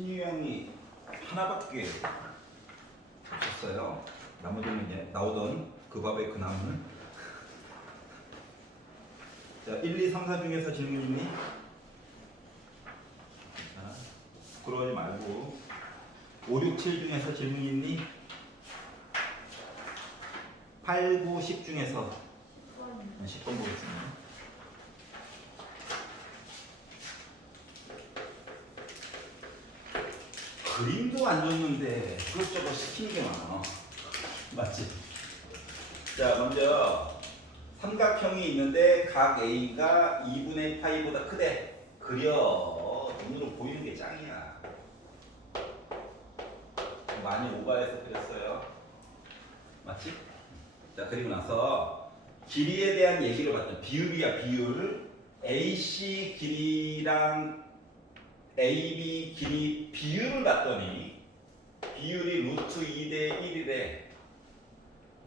신유 형이 하나밖에 없었어요. 나머지는 이제 나오던 그 밥의 그 나무는. 자, 1, 2, 3, 4 중에서 질문 있니? 자, 부끄러워하지 말고. 5, 6, 7 중에서 질문 있니? 8, 9, 10 중에서 10번 보겠습니다. 그림도 안 줬는데 그것저것 시키는 게 많아. 맞지? 자, 먼저 삼각형이 있는데 각 A가 2분의 파이보다 크대. 그려. 눈으로 보이는 게 짱이야. 많이 오버해서 그렸어요. 맞지? 자, 그리고 나서 길이에 대한 얘기를 봤더니 비율이야, 비율. AC 길이랑 AB 길이 비율을 봤더니 비율이 루트 2대 1이래.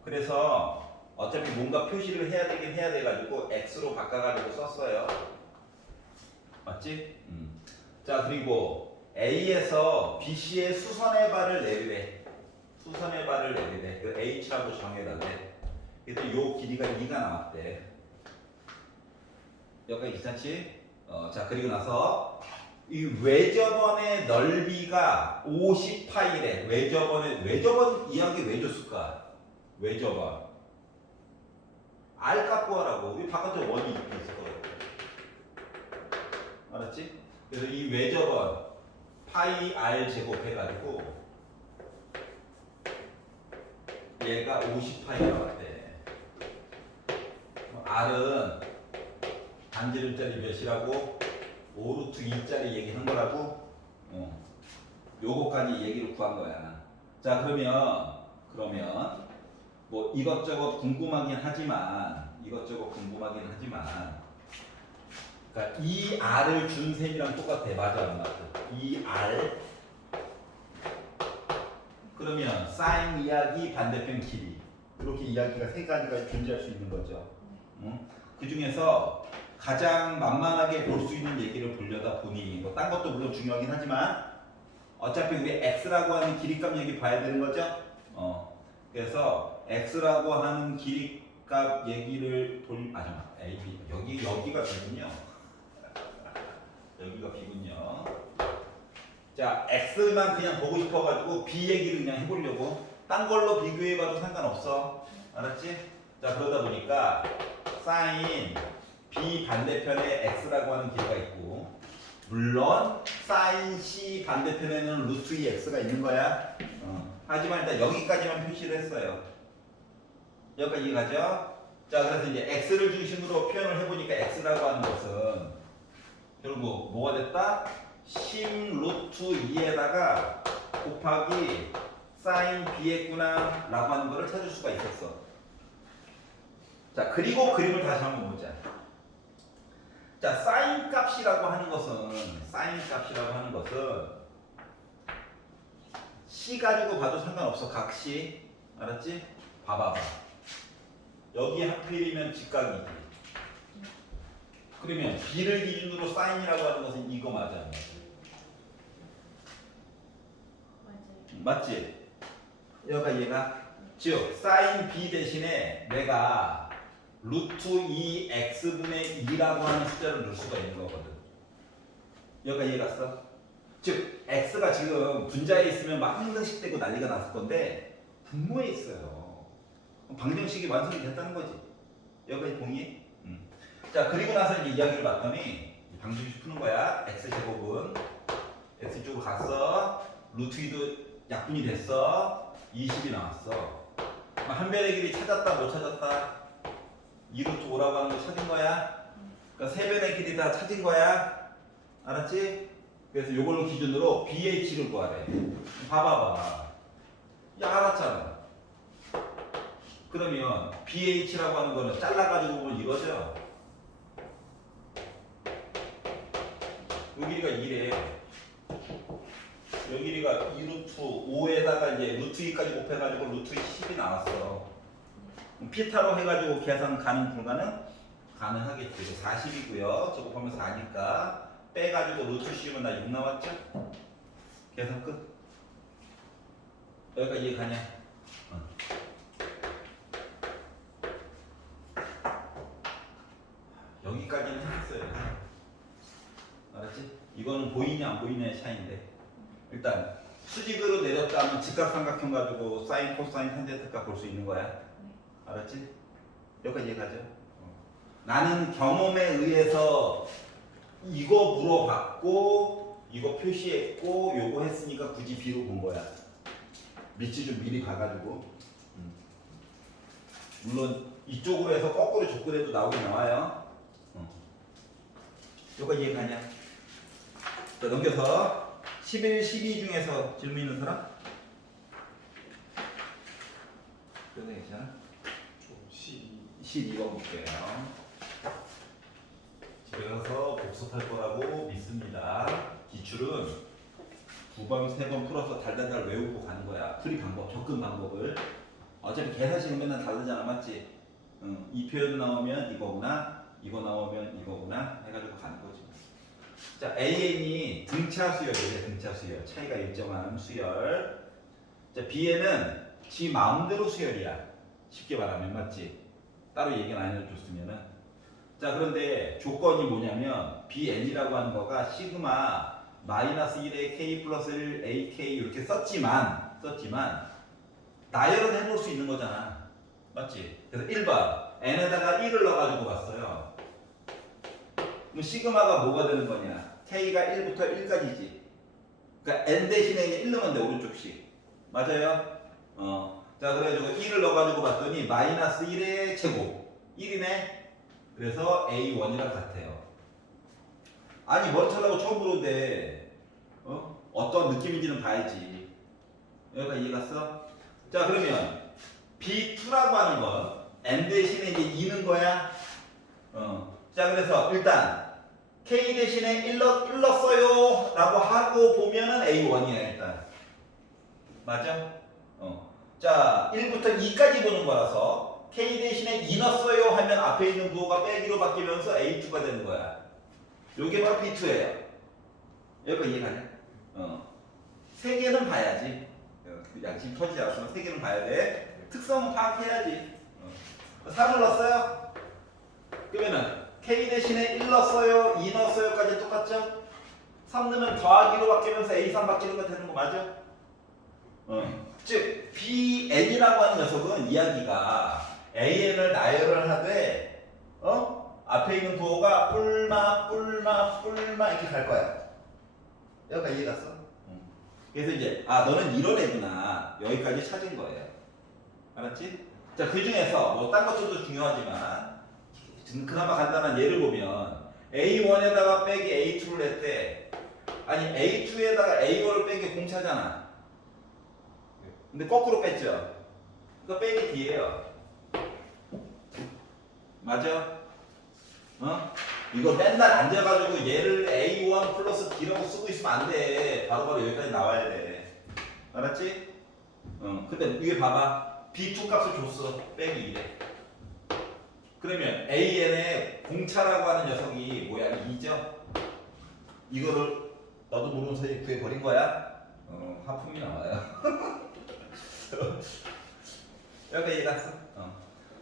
그래서 어차피 뭔가 표시를 해야 되긴 해야 돼가지고 X로 바꿔가지고 썼어요. 맞지? 자, 그리고 A에서 BC의 수선의 발을 내리래. 수선의 발을 내리래. 그 H라고 정해달래. 그래서 요 길이가 2가 나왔대. 여기까지 괜찮지? 자, 그리고 나서 이 외접원의 넓이가 50파이래. 외접원 이야기 왜 줬을까? 외접원. R 값 구하라고. 이 바깥에 원이 이렇게 있을 거예요. 알았지? 그래서 이 외접원 파이 R 제곱 해가지고 얘가 50파이 나왔대. R은 반지름짜리 몇이라고? 5루트 2짜리 얘기한 거라고? 요거까지 얘기를 구한 거야. 자, 그러면 뭐 이것저것 궁금하긴 하지만 그러니까 이 R을 준 셈이랑 똑같아. 맞아, 안 맞아? 이 R 그러면 사인 이야기, 반대편 길이 이렇게 이야기가 세 가지가 존재할 수 있는 거죠. 그 중에서 가장 만만하게 볼 수 있는 얘기를 보려다 보니 뭐 딴 것도 물론 중요하긴 하지만 어차피 우리 X라고 하는 길이값 얘기 봐야 되는 거죠. 그래서 X라고 하는 길이값 얘기를 잠깐만. A, B 여기가 B군요. 여기가 B군요. 자, X만 그냥 보고 싶어가지고 B 얘기를 그냥 해보려고. 딴 걸로 비교해봐도 상관없어. 알았지? 자, 그러다 보니까 사인 B 반대편에 X라고 하는 길이가 있고, 물론 사인 C 반대편에는 루트 2X가 있는 거야. 하지만 일단 여기까지만 표시를 했어요. 여기까지 이해가죠? 자, 그래서 이제 X를 중심으로 표현을 해보니까 X라고 하는 것은 결국 뭐가 됐다? 10 루트 2에다가 곱하기 사인 B했구나 라고 하는 거를 찾을 수가 있었어. 자, 그리고 그림을 다시 한번 보자. 자, 사인 값이라고 하는 것은 C 가지고 봐도 상관없어. 각시. 알았지? 봐봐봐. 여기 하필이면 직각이지. 그러면 B를 기준으로 사인이라고 하는 것은 이거 맞아, 안 맞아? 맞지? 여기가 즉 사인 B 대신에 내가 루트 2x분의 2라고 하는 숫자를 넣을 수가 있는 거거든. 여기가 이해갔어? 즉 x가 지금 분자에 있으면 막 항등식 되고 난리가 났을 건데 분모에 있어요. 방정식이 완성이 됐다는 거지. 여기까지 동의해? 자, 그리고 나서 이제 이야기를 봤더니 방정식 푸는 거야. x제곱은 x쪽으로 갔어. 루트 2도 약분이 됐어. 20이 나왔어. 한 변의 길이 찾았다, 못 찾았다? 2루트 5라고 하는 거 찾은 거야. 그러니까 세 변의 길이 다 찾은 거야. 알았지? 그래서 요걸로 기준으로 BH를 구하래. 봐봐봐. 야, 알았잖아. 그러면 BH라고 하는 거는 잘라가지고 보면 이거죠. 요 길이가 2래. 요 길이가 2루트 5에다가 이제 루트 2까지 곱해가지고 루트 10이 나왔어. 피타로 해가지고 계산 불가능? 가능하겠지. 40이고요. 저거 보면 4니까 빼가지고 루트 씌우면 나 6 나왔죠? 계산 끝. 여기까지 이해 가냐? 어. 여기까지는 했어요. 알았지? 이거는 보이냐 안 보이냐의 차이인데 일단 수직으로 내렸다면 직각삼각형 가지고 사인, 코사인, 탄젠트값 볼 수 있는 거야. 알았지? 여기까지 이해 가죠? 나는 경험에 의해서 이거 물어봤고 이거 표시했고 요거 했으니까 굳이 B로 본 거야. 밑줄 좀 미리 봐가지고 물론 이쪽으로 해서 거꾸로 접근해도 나오긴 나와요. 요거 이해 가냐? 자, 넘겨서 11, 12 중에서 질문 있는 사람? 그래도 괜찮아? 12번 볼게요. 집에 가서 복습할 거라고 믿습니다. 기출은 2번, 3번 풀어서 달달달 외우고 가는 거야. 풀이 방법, 접근 방법을. 어차피 계산식은 맨날 다르잖아, 맞지? 이 표현 나오면 이거구나, 이거 나오면 이거구나 해가지고 가는 거지. 자, AN이 등차 수열이래, 등차 수열. 차이가 일정한 수열. 자, B에는 지 마음대로 수열이야. 쉽게 말하면, 맞지? 따로 얘기는 안 해줬으면은. 자, 그런데 조건이 뭐냐면 BN이라고 하는 거가 시그마 마이너스 1에 K 플러스 1 AK 이렇게 썼지만 나열은 해볼 수 있는 거잖아. 맞지? 그래서 1번 N에다가 1을 넣어가지고 봤어요. 그럼 시그마가 뭐가 되는 거냐? K가 1부터 1까지지. 그러니까 N 대신에 1 넣으면 돼, 오른쪽씩. 맞아요? 자, 그래가지고 1을 넣어가지고 봤더니 마이너스 1의 제곱 1이네. 그래서 A1이랑 같아요. 아니 뭘 찾라고 처음 보는데 어떤 느낌인지는 봐야지. 여기가 이해 갔어? 자, 그러면 B2라고 하는 건 N 대신에 이제 2는 거야. 자, 그래서 일단 K 대신에 1 넣었어요 라고 하고 보면은 A1이야 일단. 맞아? 자, 1부터 2까지 보는 거라서 K 대신에 2 넣었어요 하면 앞에 있는 부호가 빼기로 바뀌면서 A2가 되는 거야. 요게 바로 B2예요. 여기까지 이해가냐? 세 개는 봐야지. 양심 터지지 않았으면 세 개는 봐야 돼. 특성은 파악해야지. 3을 넣었어요? 그러면은 K 대신에 1 넣었어요, 2 넣었어요까지 똑같죠? 3 넣으면 더하기로 바뀌면서 A3 바뀌는 거 되는 거 맞아? 즉 BN이라고 하는 녀석은 이야기가 AN을 나열을 하되 앞에 있는 부호가 뿔마 이렇게 갈 거야. 여기까지 이해 갔어? 그래서 이제 너는 이런 애구나 여기까지 찾은 거예요. 알았지? 자, 그 중에서 뭐 딴 것들도 중요하지만 그나마 간단한 예를 보면 A1에다가 빼기 A2를 했대. 아니 A2에다가 A1을 빼기 공차잖아. 근데 거꾸로 뺐죠. 그거 빼기 D예요. 맞아? 이거 맨날 앉아가지고 얘를 A1 플러스 D라고 쓰고 있으면 안 돼. 바로바로 여기까지 나와야 돼. 알았지? 근데 위에 봐봐. B2 값을 줬어. 빼기 2래. 그러면 AN의 공차라고 하는 녀석이 뭐야? 2죠? 이거를 너도 모르는 사이에 구해버린 거야? 하품이 나와요. 여기까지 이해갔어?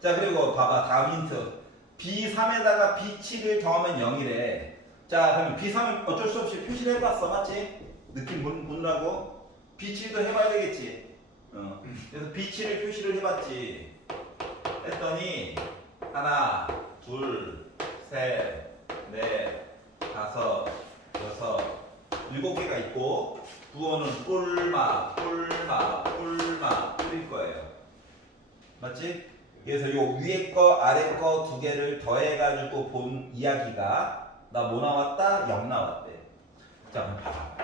자, 그리고 봐봐. 다음 힌트. B3에다가 B7을 더하면 0이래. 자, 그러면 B3은 어쩔 수 없이 표시를 해봤어. 맞지? 느낌 보느라고. B7도 해봐야 되겠지. 그래서 B7을 표시를 해봤지. 했더니 하나, 둘, 셋, 넷, 다섯, 여섯, 7개가 있고 부호는 뿔마 뿔일 거예요. 맞지? 그래서 요 위에 거 아래 거 두 개를 더해가지고 본 이야기가 나 뭐 나왔다? 0 나왔대. 자, 그럼 봐봐.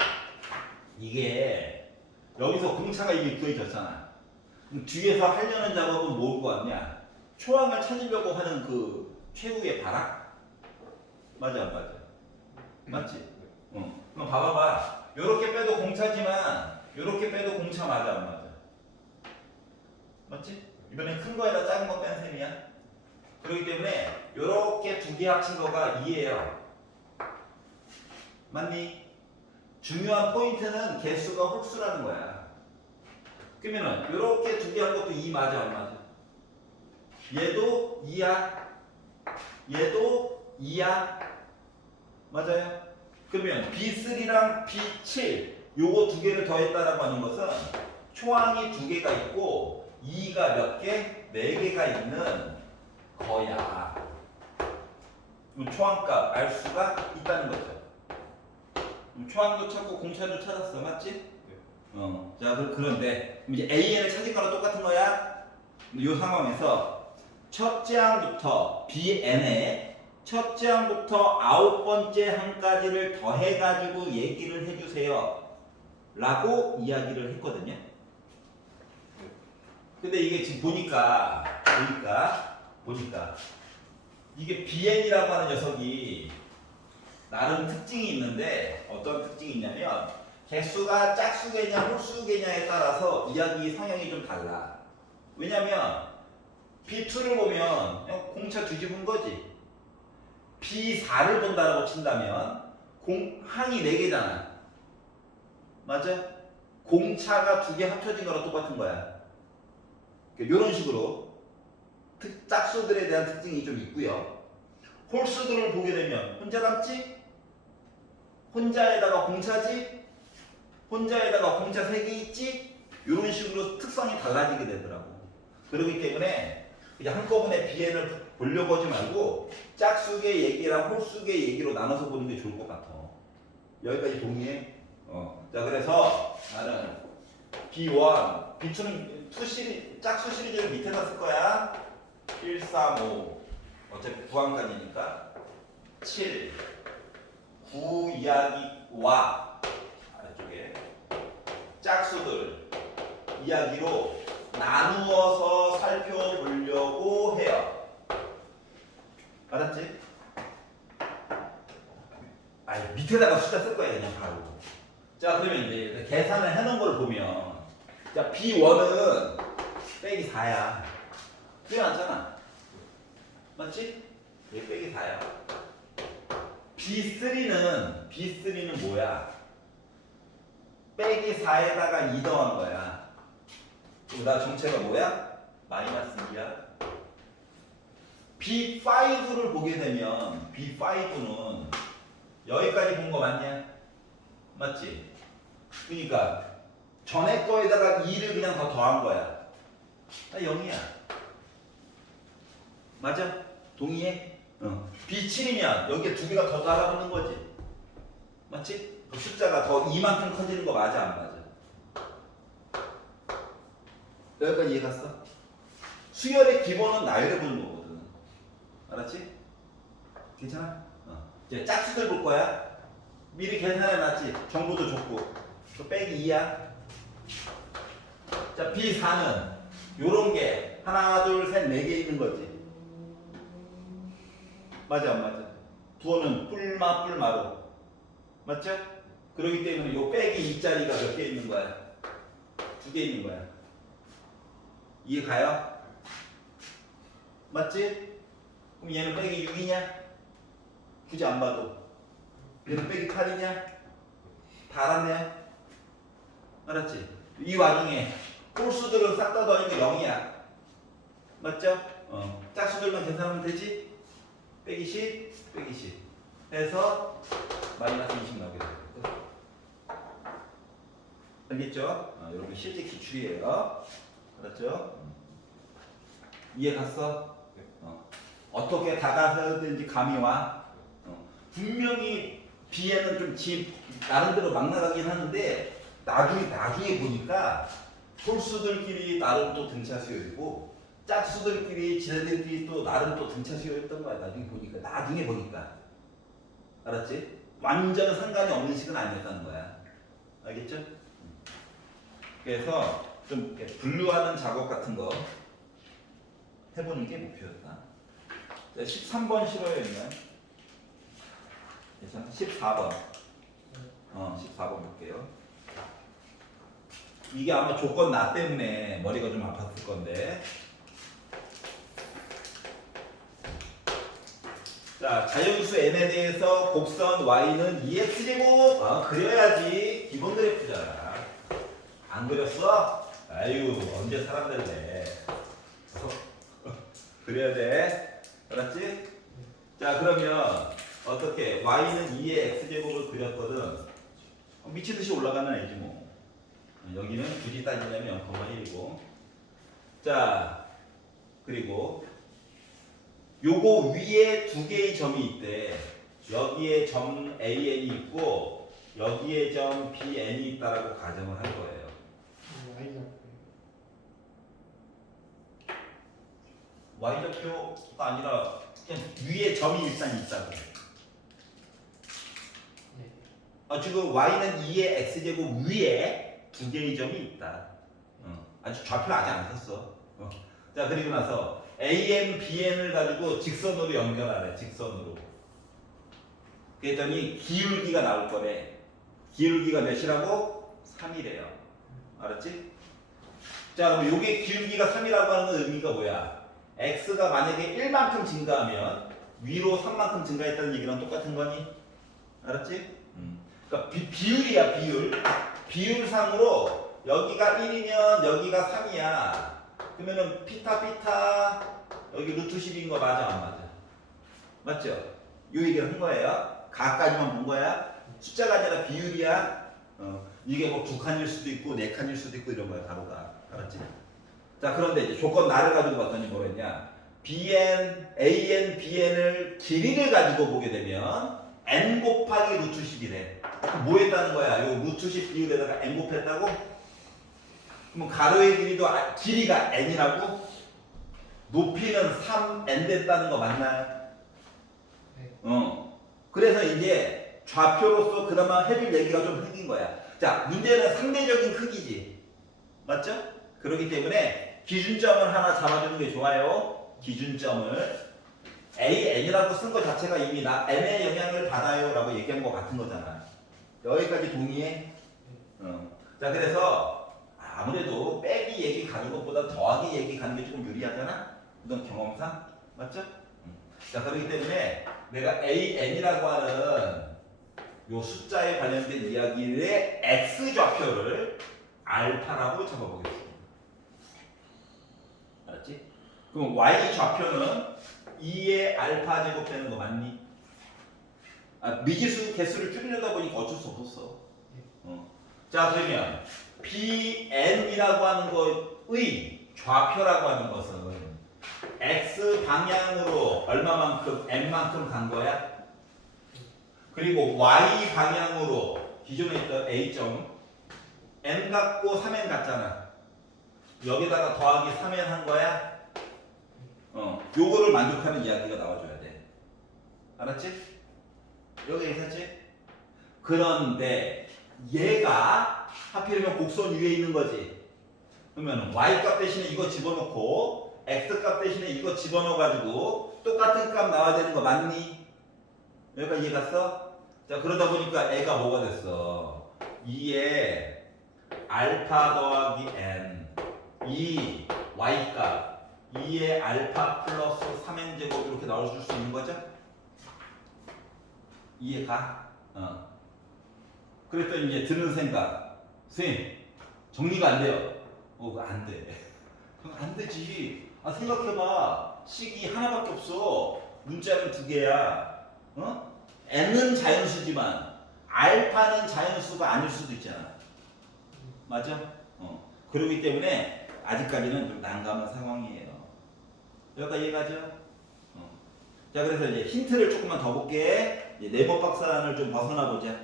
이게 여기서 공차가 이게 구해졌잖아. 그럼 뒤에서 하려는 작업은 뭘 구하냐? 초항을 찾으려고 하는 그 최후의 발악? 맞아 안 맞아? 맞지? 그럼 봐봐봐. 요렇게 빼도 공차지만 요렇게 빼도 공차 맞아 안 맞아? 맞지? 이번엔 큰 거에다 작은 거 뺀 셈이야. 그렇기 때문에 요렇게 두 개 합친 거가 2예요. 맞니? 중요한 포인트는 개수가 홀수라는 거야. 그러면은 이렇게 두 개 한 것도 2 맞아 안 맞아? 얘도 2야. 얘도 2야. 맞아요? 그러면 B3랑 B7 요거 두 개를 더했다라고 하는 것은 초항이 두 개가 있고 2가 몇 개? 4개가 있는 거야. 이 초항값 알 수가 있다는 거죠. 초항도 찾고 공차도 찾았어. 맞지? 자, 그런데 이제 AN을 찾은 거랑 똑같은 거야. 이 상황에서 첫째 항부터 BN에 첫째 항부터 9번째 항까지를 더해가지고 얘기를 해주세요. 라고 이야기를 했거든요. 근데 이게 지금 보니까 이게 BN이라고 하는 녀석이 나름 특징이 있는데 어떤 특징이 있냐면 개수가 짝수개냐 홀수개냐에 따라서 이야기 성향이 좀 달라. 왜냐면 B2를 보면 그냥 공차 뒤집은 거지. B4를 본다라고 친다면 항이 4개잖아. 맞아? 공차가 2개 합쳐진 거랑 똑같은 거야. 이런 식으로 짝수들에 대한 특징이 좀 있고요. 홀수들을 보게 되면 혼자 남지? 혼자에다가 공차지? 혼자에다가 공차 3개 있지? 이런 식으로 특성이 달라지게 되더라고. 그렇기 때문에 그냥 한꺼번에 BN을 보려고 하지 말고 짝수계 얘기랑 홀수계 얘기로 나눠서 보는 게 좋을 것 같아. 여기까지 동의해? 자, 그래서 나는 B1, B2는 짝수 시리즈를 밑에다 쓸 거야. 1, 3, 5 어차피 9항까지니까 7, 9 이야기와 아래쪽에 짝수들 이야기로 나누어서 살펴보려고 해요. 알았지? 아니 밑에다가 숫자 쓸 거야 그냥 바로. 자, 그러면 이제 계산을 해놓은 걸 보면 자, B1은 빼기 4야. 뛰어났잖아. 맞지? 얘 빼기 4야. B3는 뭐야? 빼기 4에다가 2 더한 거야. 나 정체가 뭐야? 마이너스 2야. B5를 보게 되면 B5는 여기까지 본 거 맞냐? 맞지? 그러니까 전에 거에다가 2를 그냥 더 더한 거야. 나 0이야. 맞아? 동의해? B7이면 여기에 두 개가 더 달아붙는 거지. 맞지? 그 숫자가 더 이만큼 커지는 거 맞아 안 맞아? 여기까지 이해 갔어? 수열의 기본은 나열해 보는 거거든. 알았지? 괜찮아? 이제 짝수들 볼 거야. 미리 계산해 놨지. 정보도 줬고. 그 빼기 2야. 자, B4는 요런 게 하나, 둘, 셋, 4개 있는 거지. 맞아 안 맞아? 두어는 뿔마로. 맞죠? 그렇기 때문에 요 빼기 2짜리가 몇 개 있는 거야? 2개 있는 거야. 이해 가요? 맞지? 그럼 얘는 빼기 6이냐? 굳이 안 봐도. 얘는 빼기 8이냐? 다 알았네. 알았지? 이 와중에 홀수들은 싹 다 더하니까 0이야. 맞죠? 짝수들만 계산하면 되지? 빼기 10, 빼기 10 해서 마이너스 20 나오게 됩니다. 알겠죠? 여러분 실제 기출이에요. 알았죠? 이해 갔어? 어떻게 다가서야 되는지 감이 와. 분명히 B에는 좀 나름대로 막 나가긴 하는데 나중에 보니까 홀수들끼리 나름 또 등차 수열이고 짝수들끼리 지네들끼리 또 나름 또 등차 수열했던 거야. 나중에 보니까 알았지? 완전 상관이 없는 식은 아니었다는 거야. 알겠죠? 그래서 좀 이렇게 분류하는 작업 같은 거 해보는 게 목표였다. 13번 싫어요, 있나요? 괜찮아? 14번. 14번 볼게요. 이게 아마 조건 나 때문에 머리가 좀 아팠을 건데. 자, 자연수 n에 대해서 곡선 y는 2x제곱. 그려야지. 기본 그래프잖아. 안 그렸어? 아유, 언제 사람 될래? 그래야 돼. 알았지? 자, 그러면 어떻게? y는 2의 x제곱을 그렸거든. 미친듯이 올라가는 애지 뭐. 여기는 굳이 따지려면 0,1이고. 자, 그리고 요거 위에 두 개의 점이 있대. 여기에 점 AN이 있고 여기에 점 BN이 있다라고 가정을 할 거예요. Y좌표가 아니라 그냥 위에 점이 일단 있다고. 지금 Y는 2의 X제곱 위에 두 개의 점이 있다. 아직 좌표 아직 안 썼어. 자, 그리고 나서 AN, BN을 가지고 직선으로 연결하래. 직선으로. 그랬더니 기울기가 나올 거래. 기울기가 몇이라고? 3이래요. 알았지? 자, 그럼 요게 기울기가 3이라고 하는 건 의미가 뭐야? X가 만약에 1만큼 증가하면 위로 3만큼 증가했다는 얘기랑 똑같은 거니? 알았지? 그러니까 비율이야, 비율. 비율상으로 여기가 1이면 여기가 3이야. 그러면은 피타 여기 루트 10인 거 맞아, 안 맞아? 맞죠? 요 얘기를 한 거예요. 가까지만 본 거야. 숫자가 아니라 비율이야. 이게 뭐 2칸일 수도 있고 4칸일 수도 있고 이런 거야, 가로가. 알았지? 자, 그런데 이제 조건 나를 가지고 봤더니 뭐랬냐? BN, AN, BN을 길이를 가지고 보게 되면 n 곱하기 루트 10이래. 뭐 했다는 거야? 요 루트 10 비율에다가 n 곱했다고? 그럼 가로의 길이가 n이라고? 높이는 3n 됐다는 거 맞나요? 네. 그래서 이제 좌표로서 그나마 해줄 얘기가 좀 생긴 거야. 자, 문제는 상대적인 크기지. 맞죠? 그렇기 때문에 기준점을 하나 잡아주는 게 좋아요. 기준점을. AN이라고 쓴 것 자체가 이미 나 N의 영향을 받아요 라고 얘기한 것 같은 거잖아. 여기까지 동의해? 자, 그래서 아무래도 빼기 얘기 가는 것보다 더하기 얘기 가는 게 조금 유리하잖아? 이건 경험상? 맞죠? 자, 그렇기 때문에 내가 AN이라고 하는 요 숫자에 관련된 이야기의 X좌표를 알파라고 잡아보겠습니다. 알았지? 그럼 Y좌표는 2의 알파 제곱 되는 거 맞니? 미지수 개수를 줄이려다 보니까 어쩔 수 없었어. 자, 그러면 BN이라고 하는 것의 좌표라고 하는 것은 X 방향으로 얼마만큼, N만큼 간 거야? 그리고 Y 방향으로 기존에 있던 A점 N 같고 3N 같잖아. 여기다가 더하기 3N 한 거야? 요거를 만족하는 이야기가 나와줘야 돼. 알았지? 여기 괜찮지? 그런데 얘가 하필이면 곡선 위에 있는 거지. 그러면 y값 대신에 이거 집어넣고 x값 대신에 이거 집어넣어가지고 똑같은 값 나와야 되는 거 맞니? 여기까지 이해 갔어? 자, 그러다 보니까 애가 뭐가 됐어? 2에 알파 더하기 n 2 y값 2의 알파 플러스 3n제곱 이렇게 나올 수 있는 거죠? 이해가? 그랬더니 이제 드는 생각. 선생님, 정리가 안 돼요. 안 돼. 안 되지. 생각해봐. 식이 하나밖에 없어. 문자는 두 개야. n은 자연수지만 알파는 자연수가 아닐 수도 있잖아. 맞아? 그러기 때문에 아직까지는 좀 난감한 상황이에요. 여기까지 이해가죠? 자, 그래서 이제 힌트를 조금만 더 볼게. 이제 네모 박스안을 좀 벗어나 보자.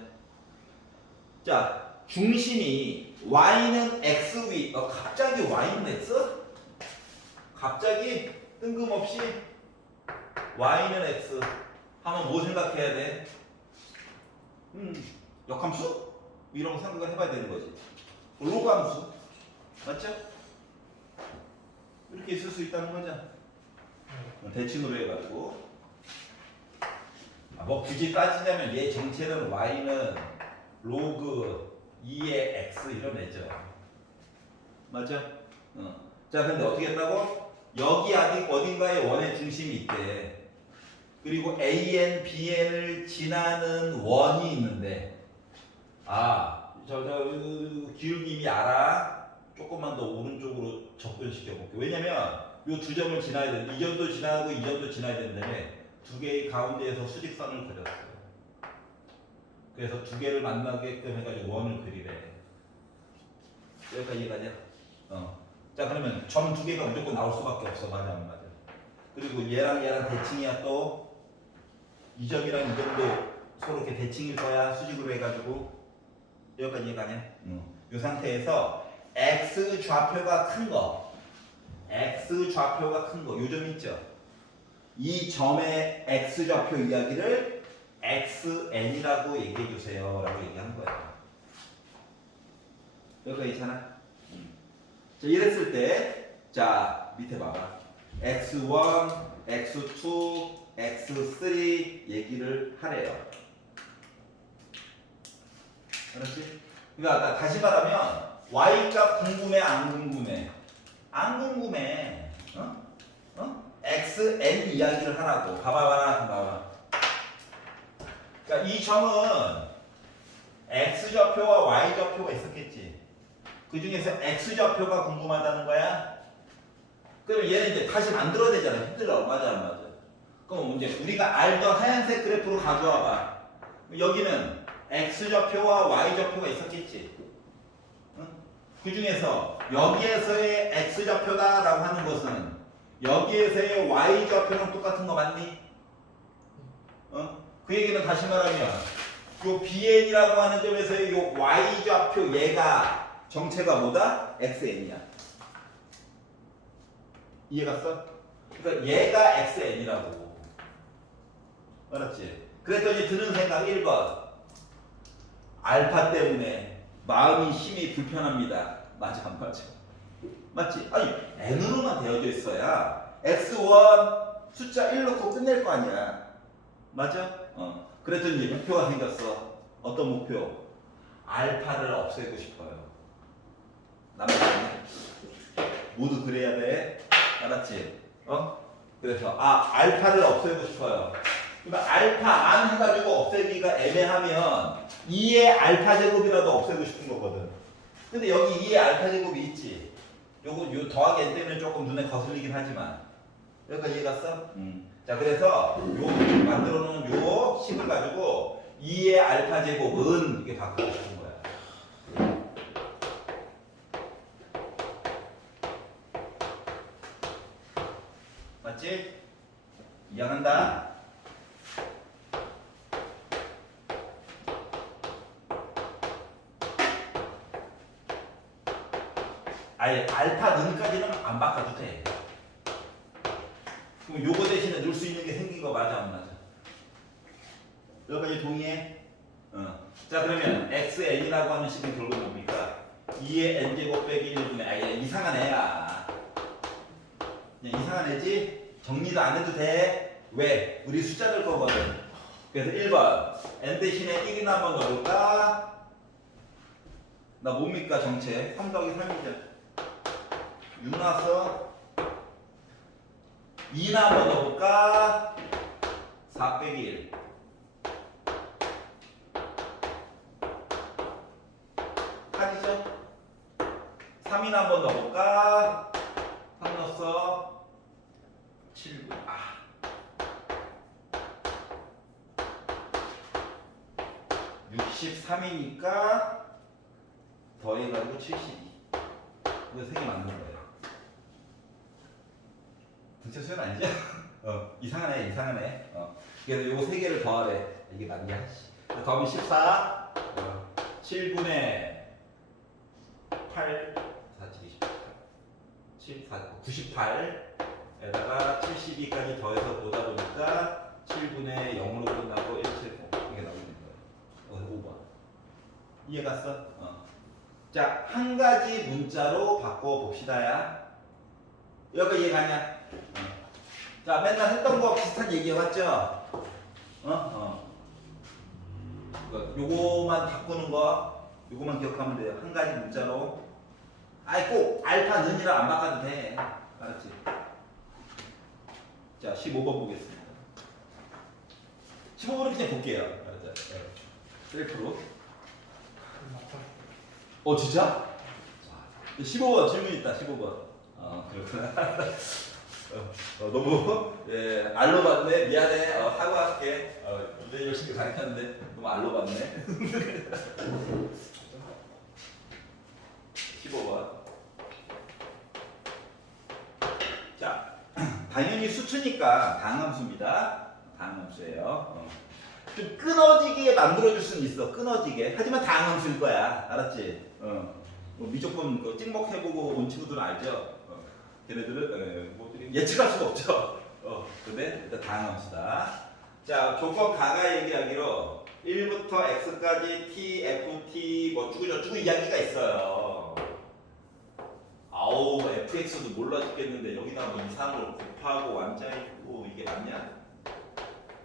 자, 중심이 y는 x 위. 갑자기 y는 x? 갑자기 뜬금없이 y는 x. 하면 뭐 생각해야 돼? 역함수? 이런 거 생각을 해봐야 되는 거지. 로그 함수. 맞죠? 이렇게 있을 수 있다는 거죠. 대칭으로 해가지고. 뭐 굳이 따지자면 얘 정체는 y는 로그 2의 x 이런 애죠. 맞죠? 자, 근데 어떻게 했다고? 여기 어딘가에 원의 중심이 있대. 그리고 AN, BN을 지나는 원이 있는데 기울김이 알아. 조금만 더 오른쪽으로 접근시켜 볼게요. 왜냐면 요 두 점을 지나야 되는데 이 점도 지나고 이 점도 지나야 되는데 두 개의 가운데에서 수직선을 그렸어요. 그래서 두 개를 만나게끔 해가지고 원을 그리래. 여기까지 이해가냐? 자 그러면 점 두 개가 무조건 나올 수밖에 없어. 맞아 안 맞아? 그리고 얘랑 대칭이야. 또 이 점이랑 이 점도 서로 이렇게 대칭일 거야. 수직으로 해가지고 여기까지 이해가냐? 이 상태에서 x 좌표가 큰 거, x 좌표가 큰 거, 요 점 있죠? 이 점의 x 좌표 이야기를 xn이라고 얘기해 주세요라고 얘기한 거예요. 여기까지 있잖아. 자 이랬을 때, 자 밑에 봐봐. x1, x2, x3 얘기를 하래요. 알았지? 그러니까 다시 말하면 y값 궁금해 안 궁금해? 안 궁금해. xn 이야기를 하라고. 봐봐. 그러니까 이 점은 x 좌표와 y 좌표가 있었겠지. 그 중에서 x 좌표가 궁금하다는 거야. 그럼 얘는 이제 다시 만들어야 되잖아. 힘들어. 맞아 안 맞아? 그럼 이제 우리가 알던 하얀색 그래프로 가져와봐. 여기는 x 좌표와 y 좌표가 있었겠지. 그 중에서 여기에서의 x 좌표다라고 하는 것은 여기에서의 y 좌표랑 똑같은 거 맞니? 그 얘기는 다시 말하면 요 bn이라고 하는 점에서의 요 y 좌표 얘가 정체가 뭐다? xn이야. 이해갔어? 그러니까 얘가 xn이라고. 알았지? 그랬더니 드는 생각 1번. 알파 때문에 마음이 힘이 불편합니다. 맞아 안 맞아? 맞지? 아니 n으로만 되어져 있어야 x1 숫자 1 넣고 끝낼 거 아니야. 맞아? 그랬더니 이제 목표가 생겼어. 어떤 목표? 알파를 없애고 싶어요. 남자는 모두 그래야 돼. 알았지? 그래서 알파를 없애고 싶어요. 그러니까 알파 안 해가지고 없애기가 애매하면 2의 알파 제곱이라도 없애고 싶은 거거든. 근데 여기 2의 알파 제곱이 있지. 요 더하기 n 때문에 조금 눈에 거슬리긴 하지만 여기까지 이해갔어? 자 그래서 요 만들어 놓은 요 식을 가지고 2의 알파 제곱은 이게 바꾸고 싶은 거야. 맞지? 이해한다? 아예 알파 는까지는 안 바꿔도 돼. 그럼 요거 대신에 넣을 수 있는 게 생긴 거 맞아 안 맞아? 여기까지 동의해? 자 그러면 xn이라고 하는 식은 결국 뭡니까? 2의 n제곱 빼기 1분의 이상한 애야. 그냥 이상한 애지? 정리도 안 해도 돼. 왜? 우리 숫자 될 거거든. 그래서 1번 n 대신에 1이나 한번 넣어볼까? 나 뭡니까 정체? 3 더하기 3이죠. 6 나왔어. 2나 한번 넣어볼까? 4 빼기 1. 8이죠? 3이나 한번 넣어볼까? 3 넣었어. 7. 63이니까 더해가지고 72. 이거 3개 맞는 거예요. 등차 수열 아니죠? 이상하네. 그래서 요거 3개를 더하래. 이게 맞냐? 더하면 14. 7분의 8. 4, 7, 98에다가 72까지 더해서 보다 보니까 7분의 0으로 끝나고 170 이게 나오는 거예요. 5번. 이해갔어? 자, 한 가지 문자로 바꿔봅시다야. 여기 이해가냐? 자, 맨날 했던 거 비슷한 얘기해봤죠? 요거만 바꾸는 거, 요거만 기억하면 돼요. 한 가지 문자로. 꼭 알파 는이라 안 바꿔도 돼. 알았지? 자, 15번 보겠습니다. 15번은 그냥 볼게요. 셀프로. 진짜? 15번 질문 있다. 15번. 그렇구나. 너무 알로 봤네. 미안해. 사과할게. 문제 열심히 가르쳤는데 너무 알로 봤네. 15번. 자, 당연히 수치니까 다항함수입니다. 다항함수예요. 좀 끊어지게 만들어줄 수는 있어. 끊어지게. 하지만 다항함수일 거야. 알았지? 무조건 찍먹해보고 온 친구들은 알죠? 걔네들은 뭐 예측할 수가 없죠. 근데 일단 다항함수다. 자, 조건 가가 얘기하기로 1부터 x까지 t, f, t 뭐 어쩌고저쩌고 이야기가 있어요. 아우 fx도 몰라 죽겠는데 여기다 뭐 이상을 곱하고 완자 있고 이게 맞냐?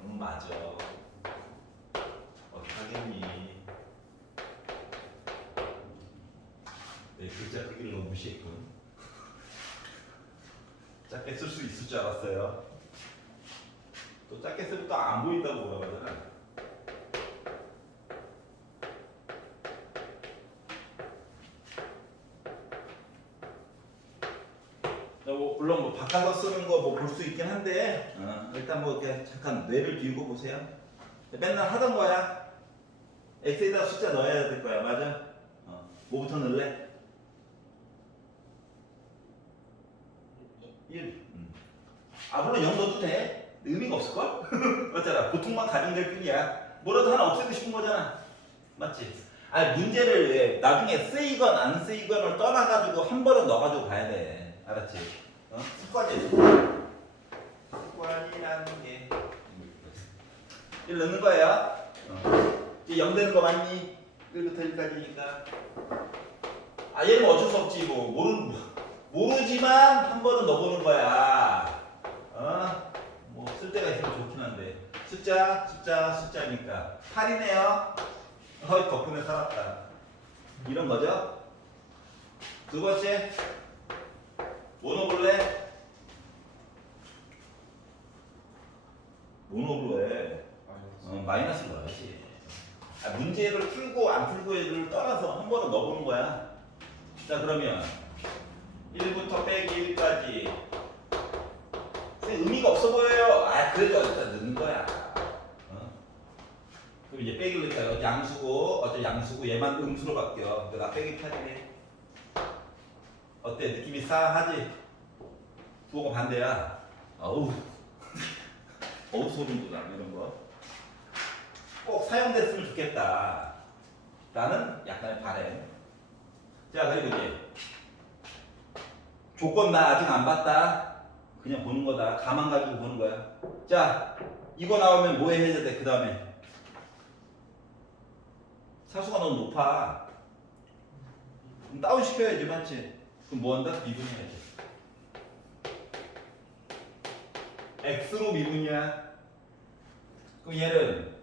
맞아. 어떡하겠니? 네, 글자 크기를 너무 무시했군. 작게 쓸 수 있을 줄 알았어요. 또 작게 쓰면 또 안 보인다고 뭐라 하잖아. 물론 뭐 바꿔서 쓰는 거 뭐 볼 수 있긴 한데 일단 뭐 그냥 잠깐 뇌를 비우고 보세요. 맨날 하던 거야. x에다 숫자 넣어야 될 거야. 맞아? 뭐부터 넣을래? 1. 물론 0 넣어도 돼. 의미가 없을걸? 맞잖아. 보통만 가정될 뿐이야. 뭐라도 하나 없애고 싶은 거잖아. 맞지? 문제를 나중에 쓰이건 안 쓰이건을 떠나가지고 한 번은 넣어가지고 봐야 돼. 알았지? 습관이지. 습관이라는 게 1 넣는 거예요. 이제 0 되는 거 맞니? 1부터 1까지니까. 얘는 어쩔 수 없지. 모르지만 한 번은 넣어보는 거야. 뭐 쓸 때가 있으면 좋긴 한데. 숫자니까. 8이네요. 덕분에 살았다. 이런 거죠. 두 번째. 뭐 넣어볼래? 뭐 넣어볼래? 마이너스 넣어야지. 문제를 풀고 안 풀고를 떠나서 한 번은 넣어보는 거야. 자, 그러면 1부터 빼기 1까지 의미가 없어 보여요. 그래도 일단 넣는 거야. 그럼 이제 빼기를 넣을까요? 양수고 얘만 음수로 바뀌어. 나 빼기 편이네. 어때? 느낌이 싸하지? 부호가 반대야. 어우 소름 돋아 이런 거. 꼭 사용됐으면 좋겠다. 라는 약간의 바램. 자, 그리고 이제 조건 나 아직 안 봤다. 그냥 보는 거다. 가만 가지고 보는 거야. 자, 이거 나오면 뭐 해야 돼? 그 다음에 사수가 너무 높아. 그럼 다운 시켜야지, 맞지? 그럼 뭐 한다? 미분해야지. x로 미분이야. 그럼 얘는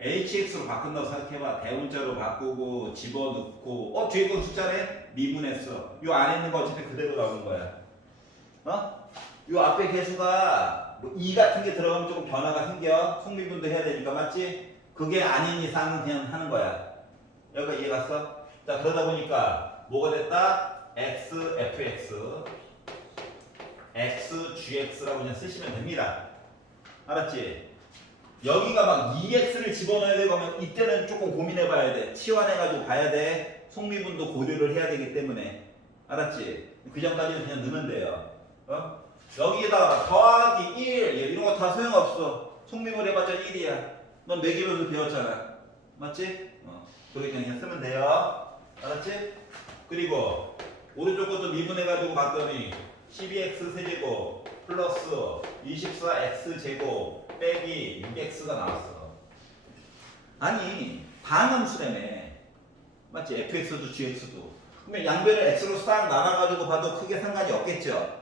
hx로 바꾼다고 생각해봐. 대문자로 바꾸고 집어넣고 뒤에 건 숫자네? 미분했어. 요 안에 있는 거 어차피 그대로 나오는 거야. 요 앞에 개수가 뭐 2 같은 게 들어가면 조금 변화가 생겨. 속미분도 해야 되니까, 맞지? 그게 아닌 이상은 그냥 하는 거야. 여기까지 이해 갔어? 자, 그러다 보니까 뭐가 됐다? x, fx, x, gx라고 그냥 쓰시면 됩니다. 알았지? 여기가 막 2x를 집어넣어야 되고 하면 이때는 조금 고민해봐야 돼. 치환해가지고 봐야 돼. 속미분도 고려를 해야 되기 때문에. 알았지? 그 전까지는 그냥 넣으면 돼요. 여기에다가 더하기 1 이런 거 다 소용없어. 속미분 해봤자 1이야. 넌 매기면서 배웠잖아. 맞지? 그렇게 그냥 쓰면 돼요. 알았지? 그리고 오른쪽 것도 미분해가지고 봤더니 12x 세제곱 플러스 24x 제곱 빼기 6x가 나왔어. 아니 다항함수라며. 맞지? fx도 gx도. 그러면 양변을 x로 싹 나눠가지고 봐도 크게 상관이 없겠죠?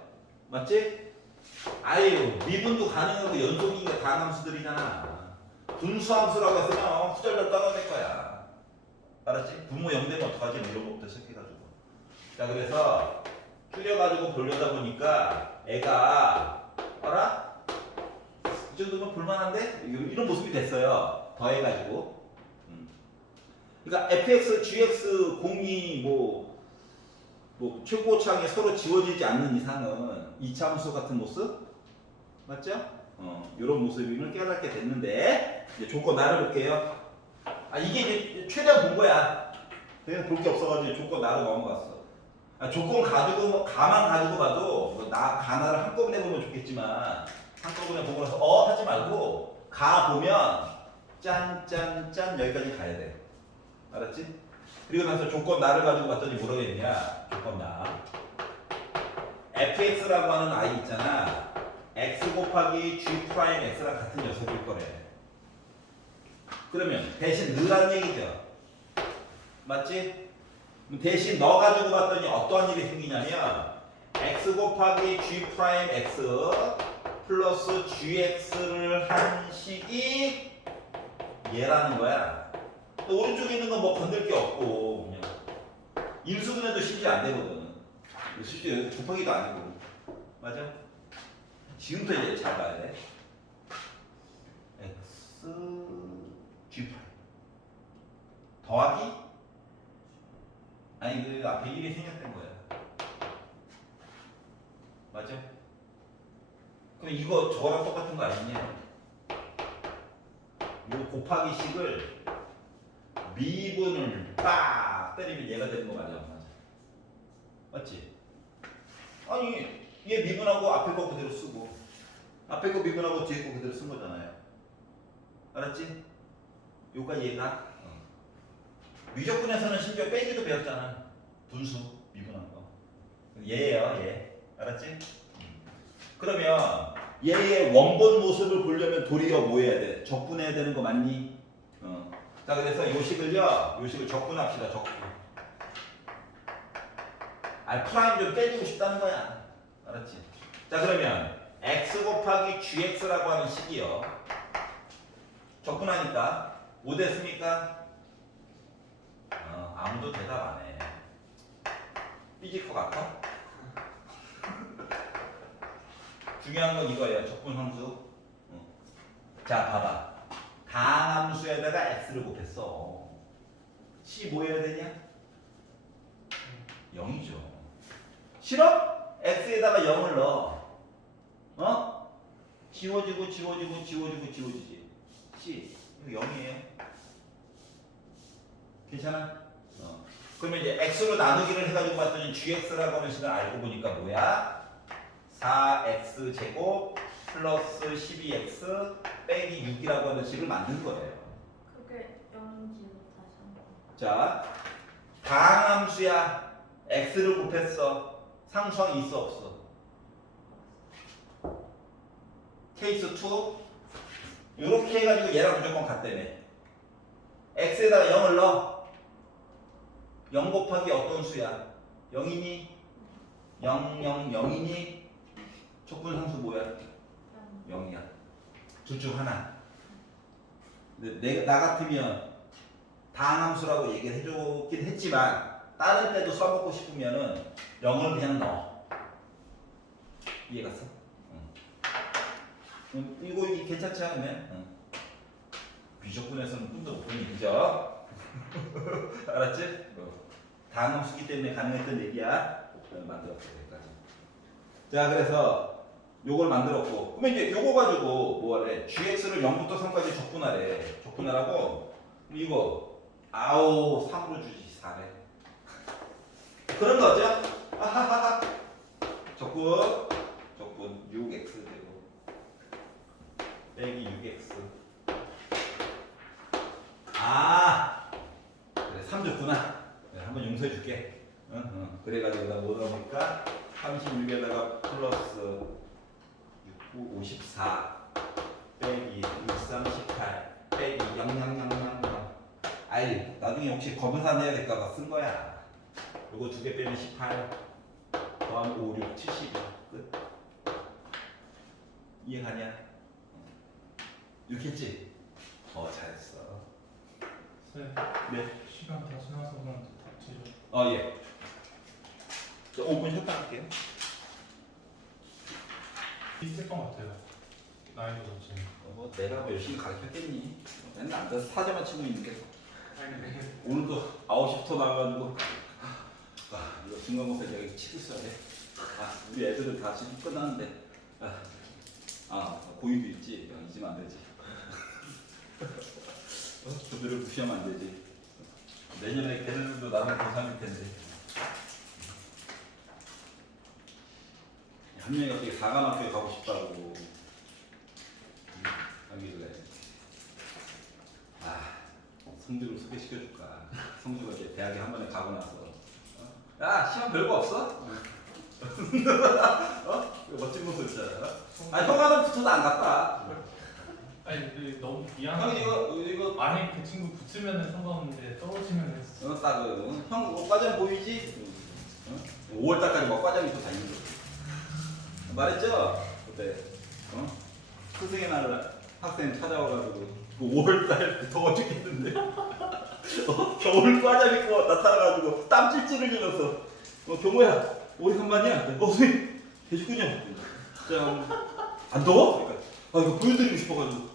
맞지? 미분도 가능하고 연속이가 다항함수들이잖아. 분수함수라고 했으면 후절절 떨어질 거야. 알았지? 분모 0 되면 어떡하지? 이런 것부터 시작해가지고. 자, 그래서 줄여가지고 보려다 보니까 애가 이 정도면 볼만한데? 이런 모습이 됐어요. 더해가지고. 그러니까 fx, gx 공이 뭐 최고차항이 서로 지워지지 않는 이상은 이차함수 같은 모습? 맞죠? 이런 모습임을 깨닫게 됐는데 이제 조건 나눠볼게요. 아 이게 이제 최대한 본 거야. 그냥 볼 게 없어가지고 조건 나눠 넘어갔어. 아, 조건 가지고 가만 가지고 봐도 나 가나를 한꺼번에 보면 좋겠지만 한꺼번에 보고 나서 하지 말고 가 보면 짠짠짠 여기까지 가야 돼. 알았지? 그리고 나서 조건 나를 가지고 봤더니 뭐라고 했냐? 조건 나. fx라고 하는 i 있잖아. x 곱하기 g 프라임 x랑 같은 녀석일 거래. 그러면 대신 넣으라는 얘기죠. 맞지? 대신 넣어 가지고 봤더니 어떠한 일이 생기냐면 x 곱하기 g 프라임 x 플러스 gx를 한 식이 얘라는 거야. 또 오른쪽에 있는 건 뭐 건들 게 없고 그냥 인수분해도 심지어 안 되거든. 실제 곱하기도 아니고. 맞아? 지금부터 이제 잘 봐야 돼. x g 프라임 더하기 아니 그 앞에 1이 생략된 거야. 맞아? 그럼 이거 저거랑 똑같은 거 아니냐? 이거 곱하기 식을 미분을 빡 때리면 얘가 되는 거 맞아? 맞아? 맞지? 아니 얘 미분하고 앞에 거 그대로 쓰고 앞에 거 미분하고 뒤에 거 그대로 쓴 거잖아요. 알았지? 요가 얘가 미적분에서는 심지어 빼기도 배웠잖아. 분수 미분한 거. 얘예요, 얘. 알았지? 그러면 얘의 원본 모습을 보려면 도리어 뭐 해야 돼? 적분해야 되는 거 맞니? 자, 그래서 요식을 적분합시다. 적분. 프라임 좀 떼주고 싶다는 거야. 알았지? 자, 그러면 x 곱하기 gx라고 하는 식이요. 적분하니까 5 됐습니까? 아무도 대답 안 해. 삐질 것 같아? 중요한 건 이거예요. 적분함수. 자, 봐봐. 다항함수에다가 x를 곱했어. c 뭐 해야 되냐? 0이죠. 싫어? x에다가 0을 넣어. 지워지지. c. 이거 0이에요. 괜찮아? 그러면 이제 x로 나누기를 해가지고 봤더니 gx라고 하는 식을 알고 보니까 뭐야? 4x 제곱 플러스 12x 빼기 6이라고 하는 식을 만든 거예요. 그게 0인지도 다시 한번. 자, 다항함수야. x를 곱했어. 상수항이 있어 없어? 케이스 2 이렇게 해가지고 얘랑 무조건 같다며. x에다가 0을 넣어. 0 곱하기 어떤 수야? 0이니? 0이니? 촉분상수 뭐야? 0이야. 둘 중 하나. 근데 나 같으면 다항함수라고 얘기를 해줬긴 했지만 다른 때도 써먹고 싶으면은 0을 그냥 넣어. 이해갔어? 이거 괜찮지 않으면? 비적분에서는 꿈도 못 꾸는 얘기죠. 알았지? 다항함수기 때문에 가능했던 얘기야. 만들었어 여기까지. 자, 그래서 요걸 만들었고, 그러면 이제 요거 가지고 뭐하래? gx를 0부터 3까지 적분하래. 적분하라고. 이거 3으로 주지 4래. 그런 거죠? 아하하하. 적분 6x 되고 빼기 6x. 그래 3 줬구나. 네, 한번 용서해 줄게. 그래가지고 나 뭐 넣어볼까? 36에다가 플러스 6, 9, 54 빼기 63, 18 빼기 0. 아이 나중에 혹시 검은사 내야 될까봐 쓴 거야. 요거 2개 빼면 18 더하면 5, 6, 70 끝. 이해가냐? 이렇게 했지? 잘했어. 네. 네. 시간 다 지나서 그런데 닥치죠. 예. 저 5분 쉬었다 할게요. 비슷할 것 같아요. 난이도 좋지. 뭐 내가 뭐 열심히 가르쳤겠니? 맨날 앉아서 타자만 치고 있는데 오늘도 9시부터 나와가지고 이거 중간고사 여기 치고 있어야 돼. 우리 애들은 다 지금 끝났는데 고의도 있지. 잊으면 안 되지. 그들을 무시하면 안 되지. 내년에 걔네들도 나랑 고3일 텐데. 한 명이 갑자기 사관학교에 가고 싶다고 하길래 성주를 소개시켜줄까. 성주가 이제 대학에 한 번에 가고 나서 야 시험 별거 없어? 멋진 모습이잖아. 형아는 붙어도 안 갔다. 아니 근데 너무 형 미안해. 이거 만약 그 친구 붙으면 상관없는데 떨어지면 했어. 형 먹과장 보이지? 5월달까지 먹과장이 또 다니는 거. 말했죠? 그때 스승의 날 학생 찾아와가지고 5월달 더워 죽겠는데 겨울 과장 입고 나타나가지고 땀 찔찔 흘리면서 경호야 오래간만이야. 선생님 계시군요. 안 더워? 그러니까 이거 보여드리고 싶어가지고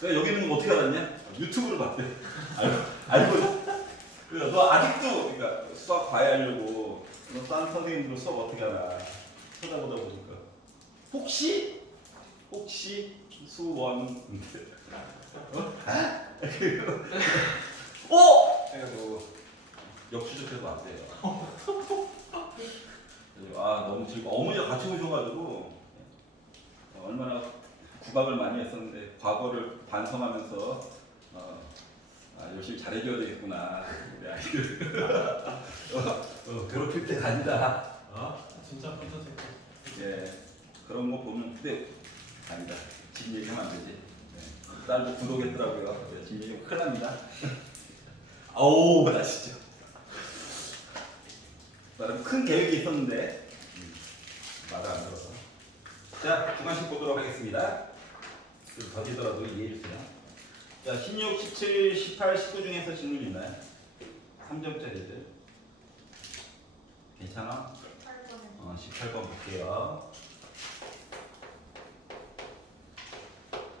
내가 여기 있는 거 어떻게 알았냐? 유튜브를 봤대. 알고 그래 너 아직도 그러니까 수학 과외하려고 너 다른 선생님들 수업 어떻게 하나 쳐다보다 보니까 혹시 수원 해가지고 역추적해서 왔대요. 너무 즐거워. 어머니가 같이 오셔가지고 얼마나 구박을 많이 했었는데 과거를 반성하면서 열심히 잘해줘야 되겠구나 우리 아이들. 괴롭힐 때가 아니다. 진짜 삐져질 거. 예, 그런 거 보면 근데 아니다. 집 얘기하면 안 되지. 딸도 구독했더라고요. 집 얘기하면 큰일 납니다. 아우 나 진짜 나름 큰 계획이 있었는데 말을 안 들어서. 자, 주관식 보도록 하겠습니다. 더디더라도 이해해 주세요. 자, 16, 17, 18, 19 중에서 질문 있나요? 3점짜리들. 괜찮아? 18번에 18번 볼게요.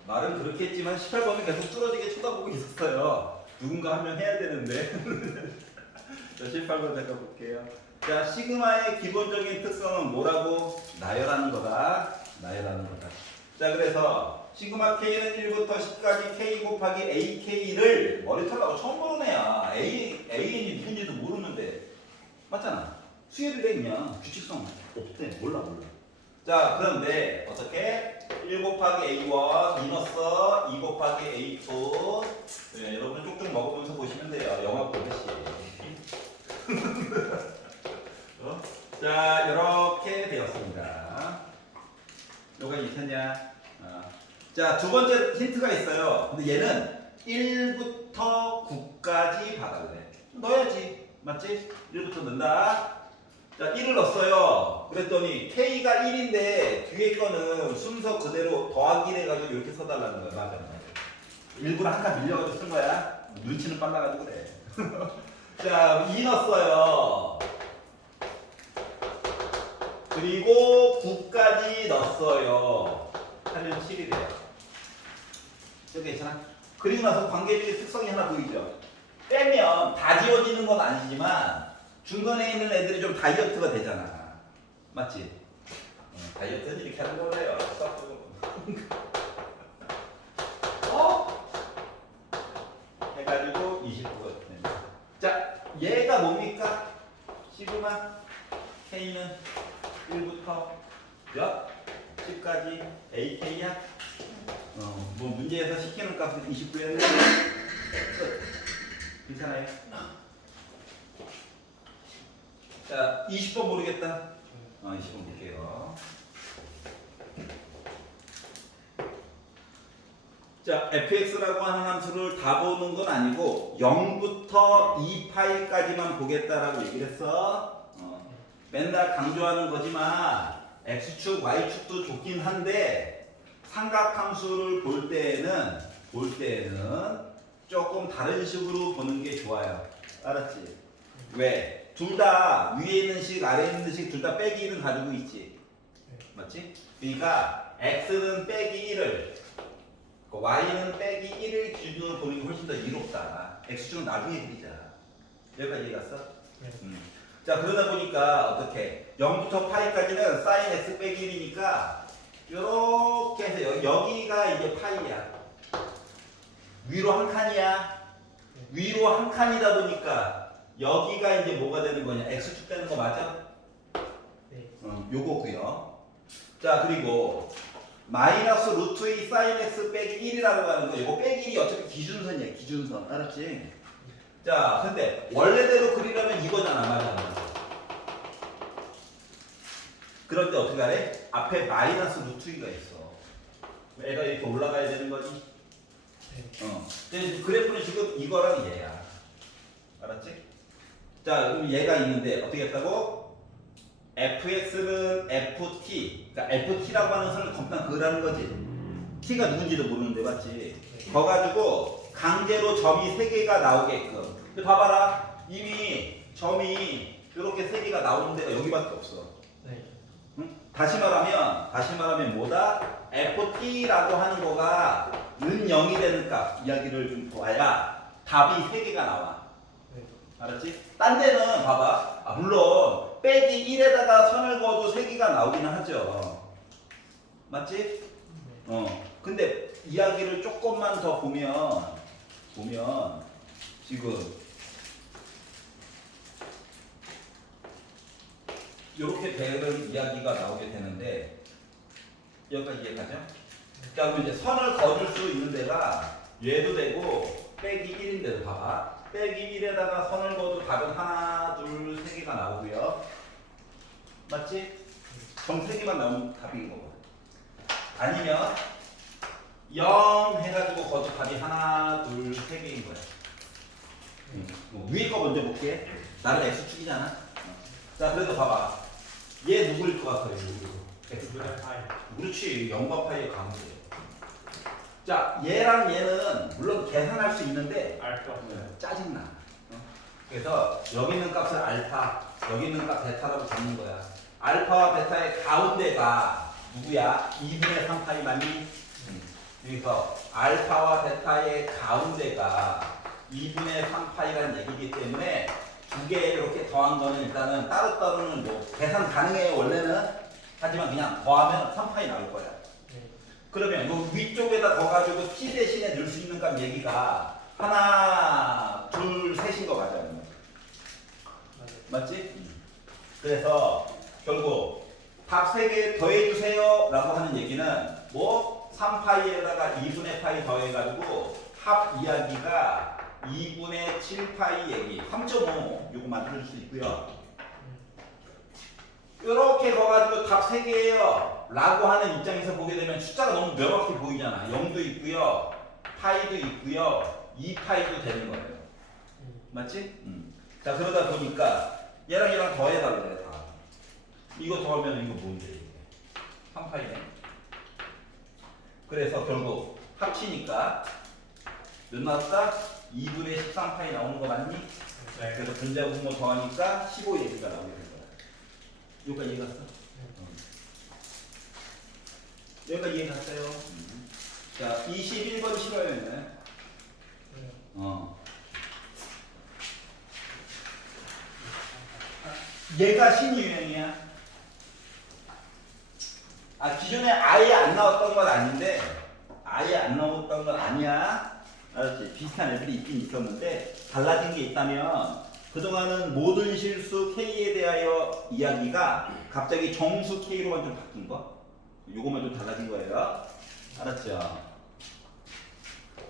말은 그렇게 했지만 18번은 계속 뚫어지게 쳐다보고 있었어요. 누군가 한 명 해야 되는데. 자, 18번 잠깐 볼게요. 자, 시그마의 기본적인 특성은 뭐라고? 나열하는 거다. 나열하는 거다. 자, 그래서 시그마 K는 1부터 10까지 K 곱하기 AK를 머리털라고 처음 보는 애야. AN이 누군지도 모르는데. 맞잖아. 수열이래 그냥. 규칙성 없대. 몰라. 자, 그런데 어떻게? 1 곱하기 A1 미너스 2 곱하기 A2 네, 여러분 쪽쪽 먹으면서 보시면 돼요. 영화 보듯이. 자, 이렇게 되었습니다. 요거 괜찮냐? 자, 두 번째 힌트가 있어요. 근데 얘는 1부터 9까지 받아래. 넣어야지. 맞지? 1부터 넣는다. 자, 1을 넣었어요. 그랬더니 K가 1인데 뒤에 거는 순서 그대로 더하기를 해가지고 이렇게 써달라는 거야. 맞아. 일부러 한 칸 밀려가지고 쓴 거야. 눈치는 빨라가지고 그래. 자, 2 넣었어요. 그리고 9까지 넣었어요. 하면 7이래요. 여기 괜찮아? 그리고 나서 관계주의 특성이 하나 보이죠? 빼면 다 지워지는 건 아니지만 중간에 있는 애들이 좀 다이어트가 되잖아. 맞지? 다이어트는 이렇게 하는 거래요. 해가지고 29가 됩니다. 자, 얘가 뭡니까? 시그마 K는 1부터 몇? 10까지 AK야? 뭐 문제에서 시키는 값은 29였는데 끝. 괜찮아요? 자, 20번 모르겠다. 20번 볼게요. 자, fx라고 하는 함수를 다 보는 건 아니고 0부터 2파이까지만 보겠다라고 얘기를 했어. 맨날 강조하는 거지만 x축, y축도 좋긴 한데 삼각함수를 볼 때에는 조금 다른 식으로 보는 게 좋아요. 알았지? 왜? 둘 다 위에 있는 식, 아래에 있는 식 둘 다 빼기 1은 가지고 있지. 맞지? 그러니까 x는 빼기 1을 y는 빼기 1을 기준으로 보는 게 훨씬 더 이롭다. x축은 나중에 그리자. 여기까지 얘기했어? 네. 자, 그러다 보니까 어떻게 0부터 파이까지는 sin x 빼기 1이니까 요렇게 해서 여기가 이제 파이야. 위로 한 칸이야. 위로 한 칸이다 보니까 여기가 이제 뭐가 되는 거냐? x축 되는 거 맞아? 네. 요거고요. 자, 그리고 마이너스 루트 2 sin x 빼기 1이라고 하는 거, 이거 빼기 1이 어차피 기준선이야, 기준선. 알았지? 자, 근데 원래대로 그리려면 이거잖아, 맞아. 그런데 어떻게 하래? 앞에 마이너스 루트 2가 있어. 애가 이렇게 올라가야 되는 거지? 근데 그래프는 지금 이거랑 얘야. 알았지? 자, 그럼 얘가 있는데 어떻게 했다고? fx는 ft, 그러니까 ft라고 하는 선을 검단 그으라는 거지. t가 누군지도 모르는데 맞지? 거 가지고 강제로 점이 3개가 나오게끔. 근데 봐봐라, 이미 점이 이렇게 3개가 나오는 데가 여기밖에 없어. 네. 응? 다시 말하면 뭐다? ft라고 하는 거가 는 0이 되는 값 이야기를 좀 봐야 답이 3개가 나와. 네. 알았지? 딴 데는 봐봐. 물론 빼기 1에다가 선을 그어도 3개가 나오기는 하죠. 맞지? 근데 이야기를 조금만 더 보면 지금 이렇게 되는 이야기가 나오게 되는데 여기까지 이해가죠? 자, 그럼 이제 선을 그어줄 수 있는 데가 얘도 되고 빼기 1인데도 봐봐. 빼기 1에다가 선을 그어도 답은 하나, 둘, 3개가 나오고요. 맞지? 점 3개만 나오면 답인 거거든. 아니면 0 해가지고 그어도 답이 하나, 둘, 3개인 거야. 위에 거 먼저 볼게. 나는 x축이잖아. 자, 그래도 봐봐. 얘 누구일 것 같아요? X분의 파이. 그렇지. 0과 파이의 가운데. 자, 얘랑 얘는 물론 계산할 수 있는데 알거 없어요. 짜증나. 그래서 여기 있는 값을 알파, 여기 있는 값 베타라고 잡는 거야. 알파와 베타의 가운데가 누구야? 2분의 3파이 맞니? 여기서 알파와 베타의 가운데가 2분의 3파이라는 얘기이기 때문에 두 개 이렇게 더한 거는 일단은 따로따로는 뭐 계산 가능해요 원래는. 하지만 그냥 더하면 3파이 나올 거야. 네. 그러면 요 위쪽에다 더 가지고 t 대신에 넣을 수 있는 값 얘기가 하나, 둘, 셋인 거 맞아? 맞아요. 맞지? 그래서 결국 답 3개 더해주세요 라고 하는 얘기는 뭐 3파이에다가 2분의 파이 더해가지고 합 이야기가 2분의 7파이 얘기 3.5 요거 만들어줄 수 있고요. 이렇게 거가지고 답 3개예요 라고 하는 입장에서 보게 되면 숫자가 너무 명확히 보이잖아. 0도 있고요, 파이도 있고요, 2파이도 되는 거예요. 맞지? 자, 그러다 보니까 얘랑 얘랑 더해달래 다. 이거 더하면 이거 뭔데 이게? 3파이네. 그래서 결국 합치니까 몇 나왔다? 2분의 13파이 나오는 거 맞니? 네. 그래서 분자분모 더하니까 15 얘기가 나오게 된 거야. 여기까지 이해 갔어? 여기까지 이해 갔어요? 자, 21번 싫어요. 얘가 신유형이야. 기존에 아예 안 나왔던 건 아닌데, 아예 안 나왔던 건 아니야. 알았지? 비슷한 애들이 있긴 있었는데, 달라진 게 있다면, 그동안은 모든 실수 K에 대하여 이야기가 갑자기 정수 K로만 좀 바뀐 거? 요거만 좀 달라진 거예요. 알았죠?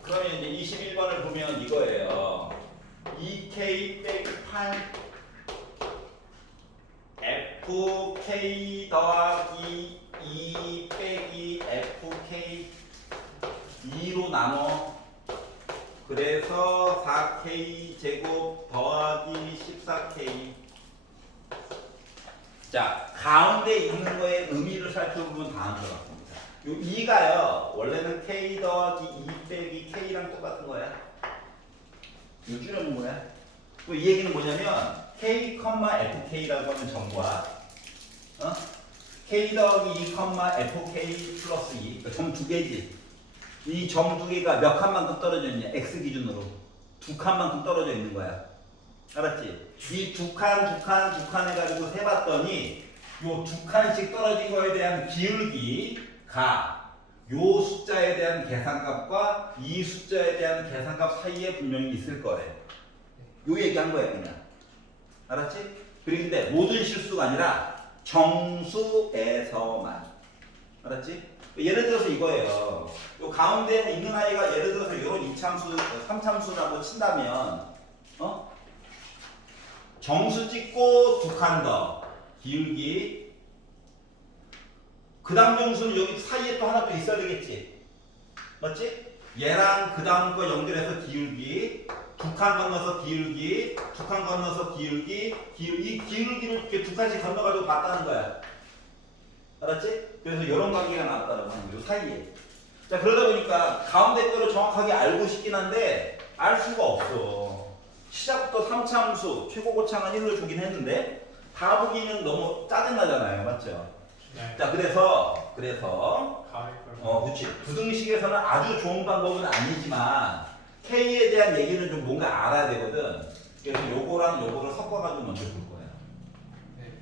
그러면 이제 21번을 보면 이거예요. 2K 빼기 8 FK 더하기 2 빼기 FK 2로 나눠. 그래서 4K 제곱 더하기 14K. 자, 가운데 있는 거에 의미를 살펴보면 다음 것 같습니다. 요 2가요 원래는 K 더하기 2 빼기 K랑 똑같은 거야. 이거 줄여놓은 거야. 또 이 얘기는 뭐냐면 K, FK라고 하는 점과 k 더하기 2, fk 플러스 2. 그러니까 점 두 개지. 이 점 두 개가 몇 칸만큼 떨어져 있냐? x 기준으로. 두 칸만큼 떨어져 있는 거야. 알았지? 이 두 칸 해가지고 세봤더니 요 두 칸씩 떨어진 거에 대한 기울기가 요 숫자에 대한 계산값과 이 숫자에 대한 계산값 사이에 분명히 있을 거래. 요 얘기한 거야 그냥. 알았지? 그런데 모든 실수가 아니라 정수에서만. 알았지? 예를 들어서 이거예요. 요 가운데 있는 아이가 예를 들어서 이런 이참수, 삼참수라고 친다면, 정수 찍고 두 칸 더 기울기. 그 다음 정수는 여기 사이에 또 하나 또 있어야 되겠지. 맞지? 얘랑 그 다음 거 연결해서 기울기. 두 칸 건너서 기울기, 두 칸 건너서 기울기, 이 기울기를 이렇게 두 칸씩 건너가지고 봤다는 거야. 알았지? 그래서 이런 관계가 나왔다라고 하는 거예요. 사이에. 자, 그러다 보니까 가운데 거를 정확하게 알고 싶긴 한데 알 수가 없어. 시작부터 3참수, 최고 고창은 1로 주긴 했는데 다 보기는 너무 짜증나잖아요. 맞죠? 네. 자, 그래서 가위 걸. 그렇지. 부등식에서는 아주 좋은 방법은 아니지만 K에 대한 얘기는 좀 뭔가 알아야 되거든. 그래서 요거랑 요거를 섞어가지고 먼저 볼 거야. 네.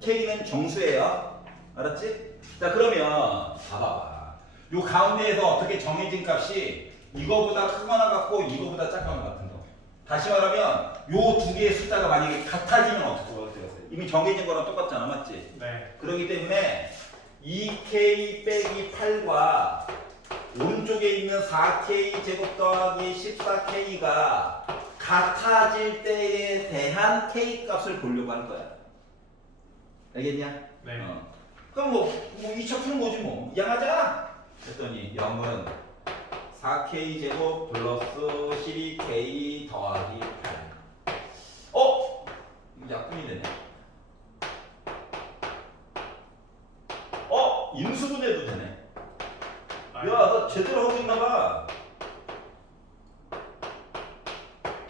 K는 정수예요. 알았지? 자, 그러면 봐봐. 요 가운데에서 어떻게 정해진 값이 이거보다 크거나 같고 이거보다 작거나 같은 거. 다시 말하면 요 두 개의 숫자가 만약에 같아지면 어떻게 되겠어요? 이미 정해진 거랑 똑같잖아. 맞지? 네. 그렇기 때문에 2K 빼기 8과 오른쪽에 있는 4K 제곱 더하기 14K가 같아질 때에 대한 K 값을 보려고 할 거야. 알겠냐? 네. 그럼 뭐 2차 푸는 거지 뭐. 이양하자. 그랬더니 0은 4K 제곱 플러스 12K 더하기 8. 약분이 되네. 인수분해도 되네. 야, 너 제대로 하고 있나 봐.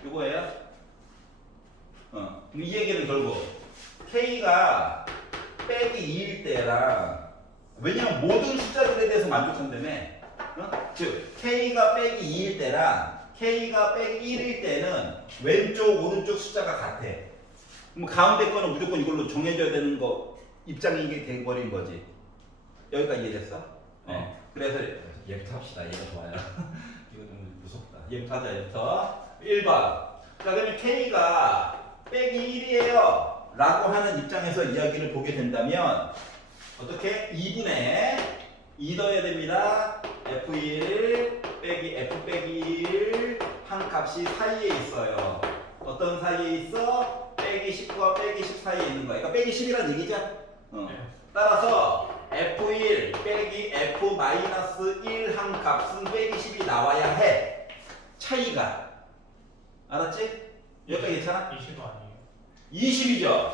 이거예요? 이 얘기는 결국 K가 빼기 2일 때랑, 왜냐면 모든 숫자들에 대해서 만족한다며. 즉 K가 빼기 2일 때랑 K가 빼기 1일 때는 왼쪽 오른쪽 숫자가 같아. 그럼 가운데 거는 무조건 이걸로 정해져야 되는 거 입장이 이게 돼버린 거지. 여기까지 이해됐어? 네. 그래서 얘부터 합시다. 얘가 좋아요. 이거 좀 무섭다. 얘부터 하자. 얘부터 1번. 자, 그러면 K가 빼기 1이에요 라고 하는 입장에서 이야기를 보게 된다면 어떻게? 2분의 2 더해야 됩니다. F1 빼기 F 빼기 1 한 값이 사이에 있어요. 어떤 사이에 있어? 빼기 10과 빼기 10 사이에 있는 거야. 그러니까 빼기 10이란 얘기죠? 네. 따라서 F1 빼기 F-1 한 값은 빼기 10이 나와야 해. 차이가. 알았지? 여기까지 괜찮아? 20 아니에요? 20이죠?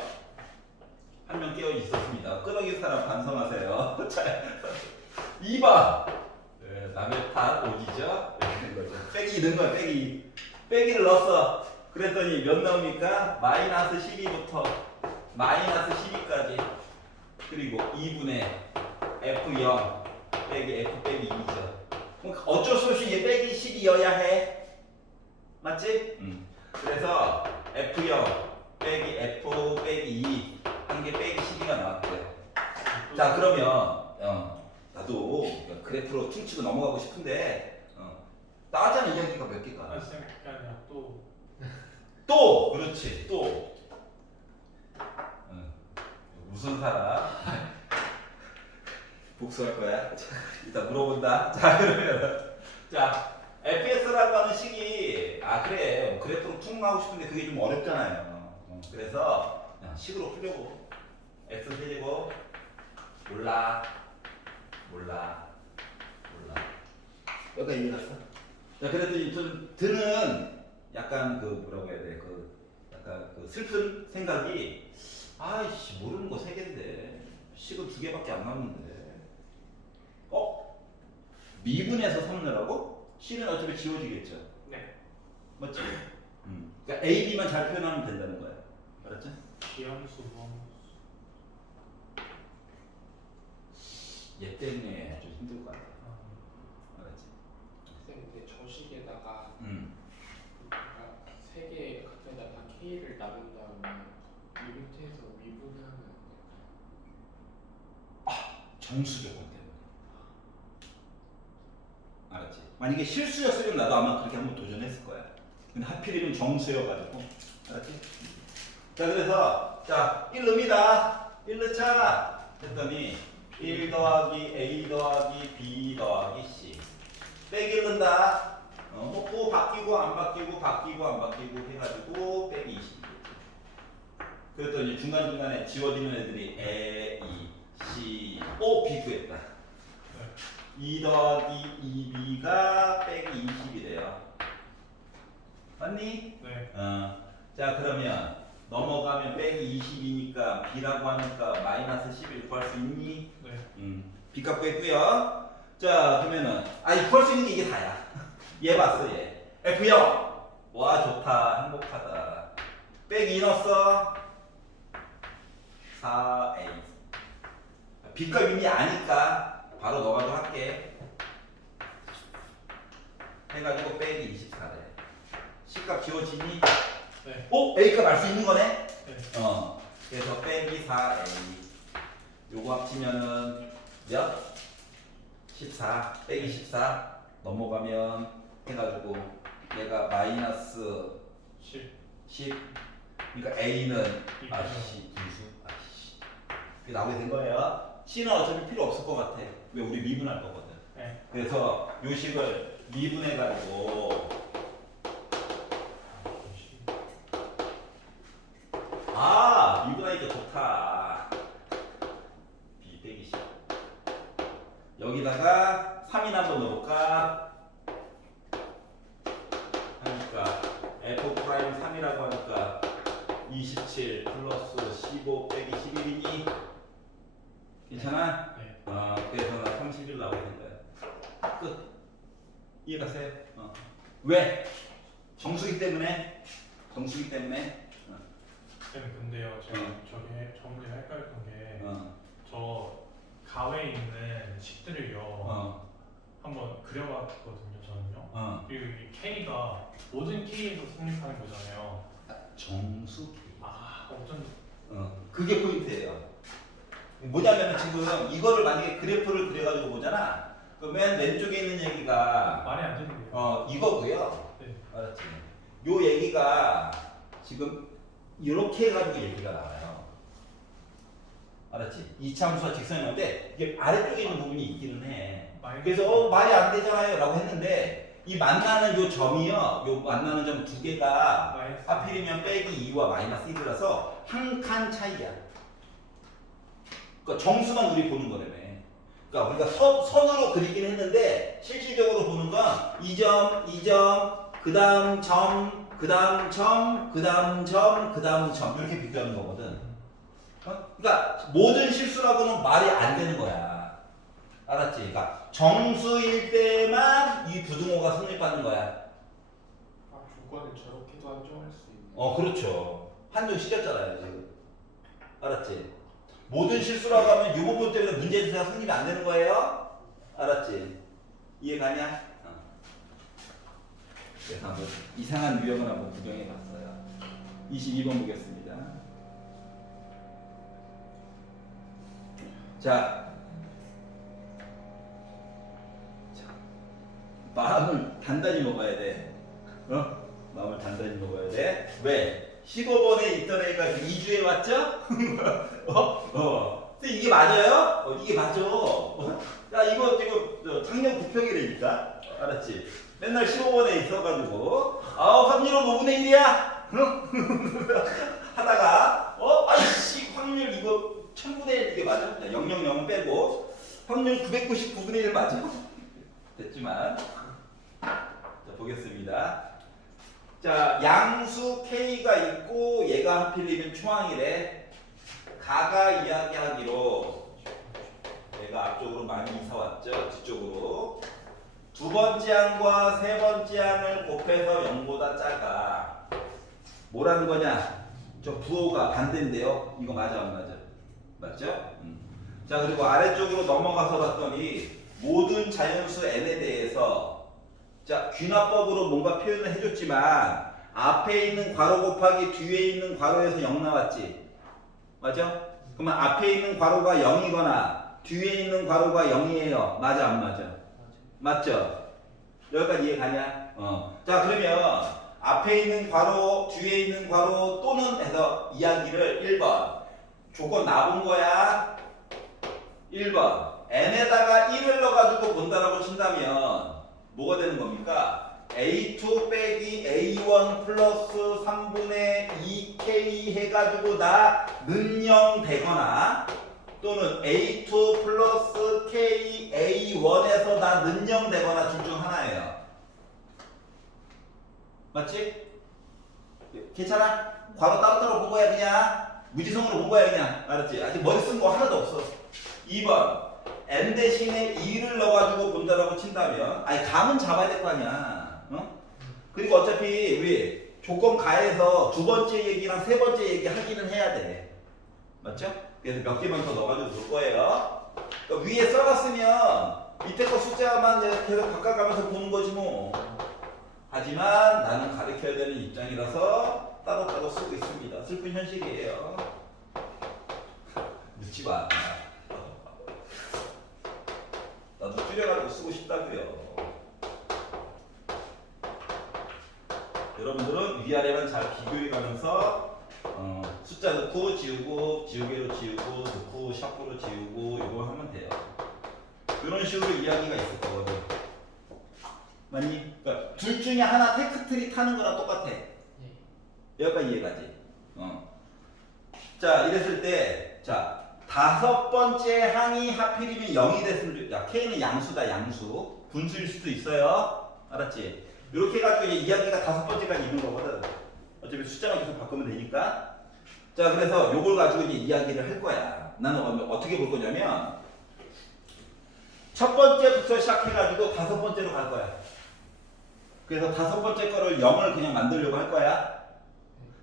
한 명 깨어 있었습니다. 끄덕이 사람 반성하세요. 자, 2번. 남의 탓 오지죠? 빼기 넣은 거야, 빼기. 빼기를 넣었어. 그랬더니 몇 나옵니까? 마이너스 12부터 마이너스 12까지. 그리고 2분의 F0 빼기 F 빼기 2죠. 그럼 어쩔 수 없이 얘 빼기 10이어야 해. 맞지? 그래서 F0 빼기 F 빼기 2 한 개 빼기 12가 나왔고요. 자, 그러면 나도 그래프로 퉁치고 넘어가고 싶은데 나왔잖아. 이야기가 몇 개가. 그게 아니라 또 또 그렇지 또 무슨 사람 복수할 거야. 이따 물어본다. 자, 그러면 자 FS라고 하는 식이 그래 그래프로 퉁하고 싶은데 그게 좀 어렵잖아요. 그래서 그냥 식으로 풀려고 x 세제곱 몰라 여기까지 이해갔어? 자, 그래도 좀 드는 약간 그 뭐라고 해야 돼? 그 약간 그 슬픈 생각이 아이씨 모르는 거 3개인데 식은 2개밖에 안 남는데 미분에서 3 넣으라고? C는 어차피 지워지겠죠? 네. 맞지? 그러니까 A, B만 잘 표현하면 된다는 거야. 알았죠? 기함수 뭐 때문에 좀 힘들 것 같아. 알았지? 쌤 근데 저식에다가 음. 그러니까 세 개 각각에다 다 K를 나눈 다음에 이 밑에서 미분하면 안 될까요? 정수 조건 때문에. 알았지? 만약에 실수였으면 나도 아마 그렇게 한번 도전했을 거야. 근데 하필이면 정수여가지고. 알았지? 자, 그래서, 자, 1 넣습니다. 1 넣자. 했더니, 1 더하기 A 더하기 B 더하기 C. 빼기 1 넣는다. 또 바뀌고, 안 바뀌고, 바뀌고, 안 바뀌고 해가지고, 빼기 20. 그랬더니 중간중간에 지워지는 애들이 A, E, C, O, B 구했다. 2 더하기 2b가 빼기 20이래요. 맞니? 네. 자, 그러면 넘어가면 빼기 20이니까 b라고 하니까 마이너스 10을 구할 수 있니? 네. b 값 구했고요. 자, 그러면은 구할 수 있는 게 이게 다야. 얘 봤어, 얘. F0. 와, 좋다. 행복하다. 빼기 2 넣었어. 4a. b 값 이미 아니까 바로 넣어가지고 할게. 해가지고 빼기 24래. C값 지워지니? 네. A값 알 수 있는 거네? 네. 그래서 빼기 4A. 요거 합치면은 몇? 14. 빼기 14. 넘어가면 해가지고 얘가 마이너스 10. 그러니까 A는 아씨 분수. 아씨. 그게 나오게 된 거예요. C는 어차피 필요 없을 것 같아. 왜 우리 미분할 거거든. 네. 그래서 요 식을 미분해가지고 미분하니까 좋다. B 빼기 10. 여기다가 3인 한번 넣어볼까? 하니까 F 프라임 3이라고 하니까 27 플러스 15 빼기 11이니 괜찮아? 네. 그래서 나 31 나오게 된 거야. 끝. 이해가세요? 왜? 정수기 때문에. 정수기 때문에. 쌤 근데요 제가 저게 저 문제 헷갈렸던 게 저 가외에 있는 식들을요 한번 그려봤거든요 저는요. 그리고 이 K가 모든 K에서 성립하는 거잖아요. 정수 K. 어쩐지. 그게 포인트예요. 뭐냐면 지금 이거를 만약에 그래프를 그려가지고 보잖아. 그 맨 왼쪽에 있는 얘기가 말이 안 되는데요. 이거고요. 네. 알았지? 요 얘기가 지금 이렇게 해가지고 얘기가 나와요. 알았지? 이차함수와 직선이 나오는데 이게 아래쪽에 있는 부분이 있기는 해. 그래서 말이 안 되잖아요 라고 했는데 이 만나는 요 점이요. 요 만나는 점 두 개가 하필이면 빼기 2와 마이너스 1이라서 한 칸 차이야. 그러니까 정수만 우리 보는 거라며. 그러니까 우리가 선으로 그리긴 했는데 실질적으로 보는 건 이 점, 이 점, 그 다음 점, 그 다음 점, 그 다음 점, 그 다음 점 이렇게 비교하는 거거든. 그러니까 모든 실수라고는 말이 안 되는 거야. 알았지? 그러니까 정수일 때만 이 부등호가 성립하는 거야. 조건을 저렇게도 한정할 수 있는. 그렇죠. 한정 시켰잖아요 지금. 알았지? 모든 실수라고 하면 이 부분 때문에 문제제기가 성립이 안 되는 거예요. 알았지? 이해가냐? 그래서 한번 이상한 유형을 한번 구경해 봤어요. 22번 보겠습니다. 자, 마음을 단단히 먹어야 돼. 마음을 단단히 먹어야 돼. 왜? 15번에 있던 애가 2주에 왔죠? 근데 이게 맞아요? 이게 맞아. 야, 이거 지금 작년 9평이라니까. 알았지? 맨날 15번에 있어가지고, 확률은 5분의 1이야? 하다가, 아이씨, 확률 이거 1000분의 1 이게 맞아? 000 빼고, 확률 999분의 1 맞아? 됐지만. 자, 보겠습니다. 자, 양수 K가 있고 얘가 하필이면 초항이래. 가가 이야기하기로 얘가 앞쪽으로 많이 이사 왔죠. 뒤쪽으로. 두 번째 항과 세 번째 항을 곱해서 0보다 작아. 뭐라는 거냐? 저 부호가 반대인데요. 이거 맞아 안 맞아? 맞죠? 자, 그리고 아래쪽으로 넘어가서 봤더니 모든 자연수 n에 대해서 자, 귀납법으로 뭔가 표현을 해줬지만 앞에 있는 괄호 곱하기 뒤에 있는 괄호에서 0 나왔지. 맞아? 그러면 앞에 있는 괄호가 0이거나 뒤에 있는 괄호가 0이에요. 맞아, 안 맞아? 맞죠? 여기까지 이해 가냐? 자, 그러면 앞에 있는 괄호, 뒤에 있는 괄호 또는 해서 이야기를 1번 조건 나온 거야. 1번 n에다가 1을 넣어가지고 본다라고 친다면 뭐가 되는 겁니까? A2 빼기 A1 플러스 3분의 2K 해가지고 나는 0 되거나 또는 A2 플러스 K A1에서 나는 0 되거나 둘 중 하나예요. 맞지? 괜찮아? 괄호 따로따로 본 거야 그냥? 무지성으로 본 거야 그냥? 알았지? 아직 머리 쓴 거 하나도 없어. 2번 n 대신에 2를 넣어가지고 본다라고 친다면 아니 감은 잡아야 될 거 아니야. 그리고 어차피 우리 조건 가에서 두 번째 얘기랑 세 번째 얘기 하기는 해야 돼. 맞죠? 그래서 몇 개만 더 넣어가지고 볼 거예요. 그러니까 위에 써놨으면 밑에 거 숫자만 계속 바꿔가면서 보는 거지 뭐. 하지만 나는 가르쳐야 되는 입장이라서 따로따로 쓰고 있습니다. 슬픈 현실이에요. 묻지 마. 나도 줄여가지고 쓰고 싶다고요. 여러분들은 위아래만 잘 비교해가면서 숫자 넣고 지우고 지우개로 지우고 넣고 샤프로 지우고 이거 하면 돼요. 이런 식으로 이야기가 있을 거거든. 맞니? 그러니까 둘 중에 하나 테크트리 타는 거랑 똑같아. 여기까지 이해가지? 자, 이랬을 때, 자, 다섯 번째 항이 하필이면 0이 됐으면 좋겠다. 야, K는 양수다, 양수. 분수일 수도 있어요. 알았지? 이렇게 해가지고 이제 이야기가 다섯 번째까지 있는 거거든. 어차피 숫자만 계속 바꾸면 되니까. 자, 그래서 요걸 가지고 이제 이야기를 할 거야. 나는 어떻게 볼 거냐면, 첫 번째부터 시작해가지고 다섯 번째로 갈 거야. 그래서 다섯 번째 거를 0을 그냥 만들려고 할 거야.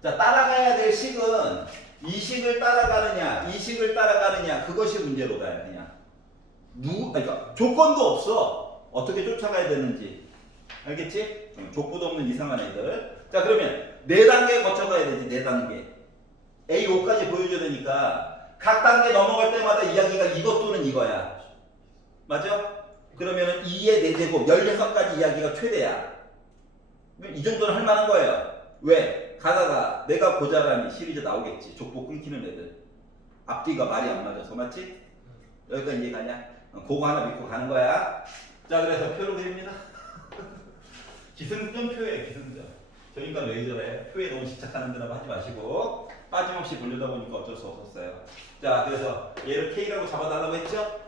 자, 따라가야 될 식은 이 식을 따라가느냐, 이 식을 따라가느냐, 그것이 문제로 가요, 그냥. 그러니까 조건도 없어. 어떻게 쫓아가야 되는지. 알겠지? 족보도 없는 이상한 애들. 자, 그러면 네 단계 거쳐가야 되지, 네 단계. A5까지 보여줘야 되니까 각 단계 넘어갈 때마다 이야기가 이것 또는 이거야. 맞아? 그러면은 2의 4제곱, 16가지 이야기가 최대야. 이 정도는 할 만한 거예요. 왜? 가다가 내가 고자라니 시리즈 나오겠지. 족보 끊기는 애들. 앞뒤가 말이 안 맞아서. 맞지? 여기까지 이해가냐? 그거 하나 믿고 가는 거야. 자, 그래서 표로 그립니다. 기승전표예요, 기승전. 저 인간 왜 저래? 표에 너무 집착하는 데라고 하지 마시고 빠짐없이 돌려다 보니까 어쩔 수 없었어요. 자, 그래서 얘를 K라고 잡아달라고 했죠?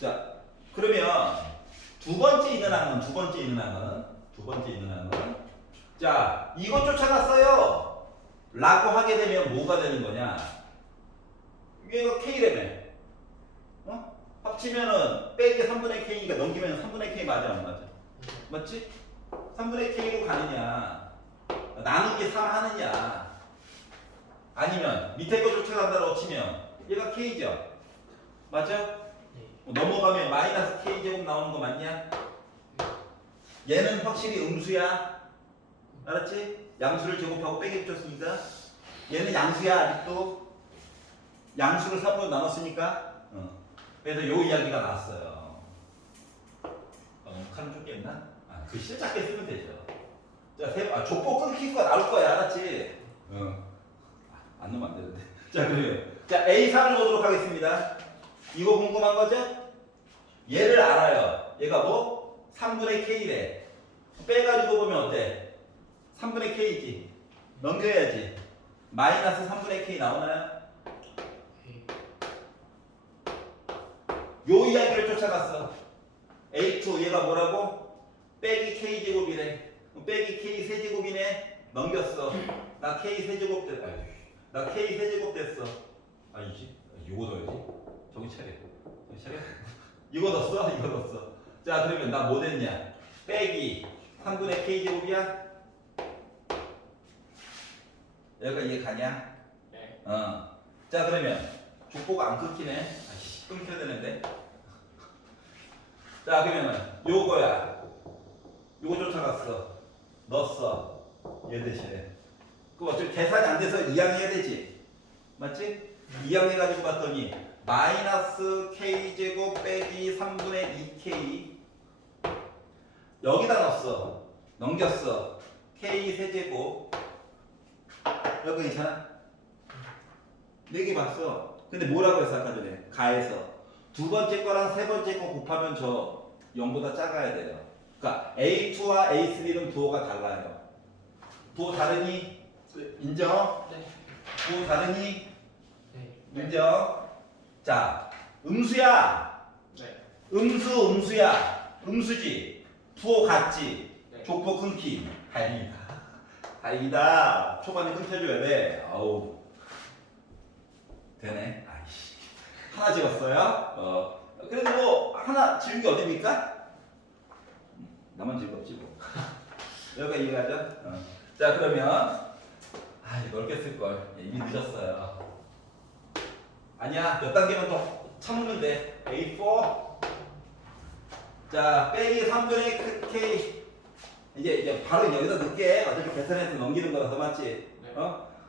자, 그러면 두 번째 있는 항은 자, 이거 쫓아갔어요 라고 하게 되면 뭐가 되는 거냐? 얘가 K라며. 합치면은 빼기 3분의 K니까 넘기면 3분의 K 맞아 안 맞아? 맞지? 3분의 K로 가느냐 나누기 3 하느냐 아니면 밑에 거 쫓아간다고 치면 얘가 K죠? 맞아? 넘어가면 마이너스 K제곱 나오는 거 맞냐? 얘는 확실히 음수야. 알았지? 양수를 제곱하고 빼기 붙였으니까 얘는 양수야 아직도. 양수를 3으로 나눴으니까 그래서 요 이야기가 나왔어요. 칼은 쫓겠나? 글씨 작게 쓰면 되죠. 자, 족보 끊기고 나올 거야. 알았지? 안 넣으면 안 되는데. 자, 그래요. 자, A3을 보도록 하겠습니다. 이거 궁금한 거죠? 얘를 알아요. 얘가 뭐? 3분의 K래. 빼가지고 보면 어때? 3분의 K지. 넘겨야지. 마이너스 3분의 K 나오나요? 요 이야기를 쫓아갔어. A2 얘가 뭐라고? 빼기 K제곱이래. 빼기 K 세제곱이네. 넘겼어. 나 K 세제곱 됐다. 나 K 세제곱 됐어. 아니지. 이거 넣어야지. 정신 차려. 이거 넣었어? 이거 넣었어. 자, 그러면 나 뭐 됐냐? 빼기 3분의 K제곱이야? 여기가 이해 가냐? 네. 자, 그러면 족보가 안 끊기네. 아이씨, 끊겨야 되는데. 자, 그러면은 요거야. 요거 쫓아갔어. 넣었어. 얘 대신에. 그 어차피 계산이 안 돼서 2항 해야 되지. 맞지? 2항 해가지고 봤더니 마이너스 k제곱 빼기 3분의 2k 여기다 넣었어. 넘겼어. k 세제곱 여기 괜찮아? 4개 봤어. 근데 뭐라고 했어 아까 전에? 가해서 두 번째 거랑 세 번째 거 곱하면 저 0보다 작아야 돼요. 그러니까 A2와 A3는 부호가 달라요. 부호 다르니? 인정? 네. 부호 다르니? 네. 인정? 자, 음수야. 네. 음수야. 음수지. 부호 같지. 네. 족보 끊김. 다행이다. 다행이다. 초반에 끊겨줘야 돼. 아우. 되네. 아이씨. 하나 찍었어요. 그래도 뭐 하나 지운 게 어딥니까? 나만 즐겁지 뭐. 여기가 이해가죠? 자 그러면 넓게 쓸걸. 이미 늦었어요. 아니야. 몇 단계만 더 참으면 돼. A4. 자 빼기 3분의 K. 이제 바로 여기다 넣게. 어차피 계산해서 넘기는 거라서 맞지? 네.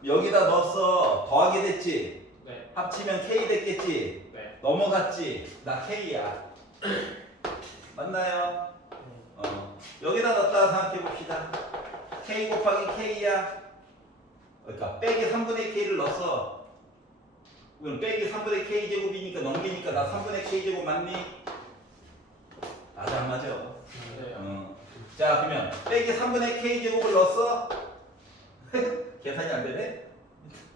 여기다 넣었어. 더하게 됐지? 네. 합치면 K 됐겠지? 네. 넘어갔지? 나 K야. 맞나요? 여기다 넣었다가 생각해 봅시다. K 곱하기 K야. 그러니까 빼기 3분의 K를 넣었어. 그럼 빼기 3분의 K 제곱이니까 넘기니까 나 3분의 K 제곱 맞니? 맞아 안 맞아? 맞아요. 자 그러면 빼기 3분의 K 제곱을 넣었어? 계산이 안 되네?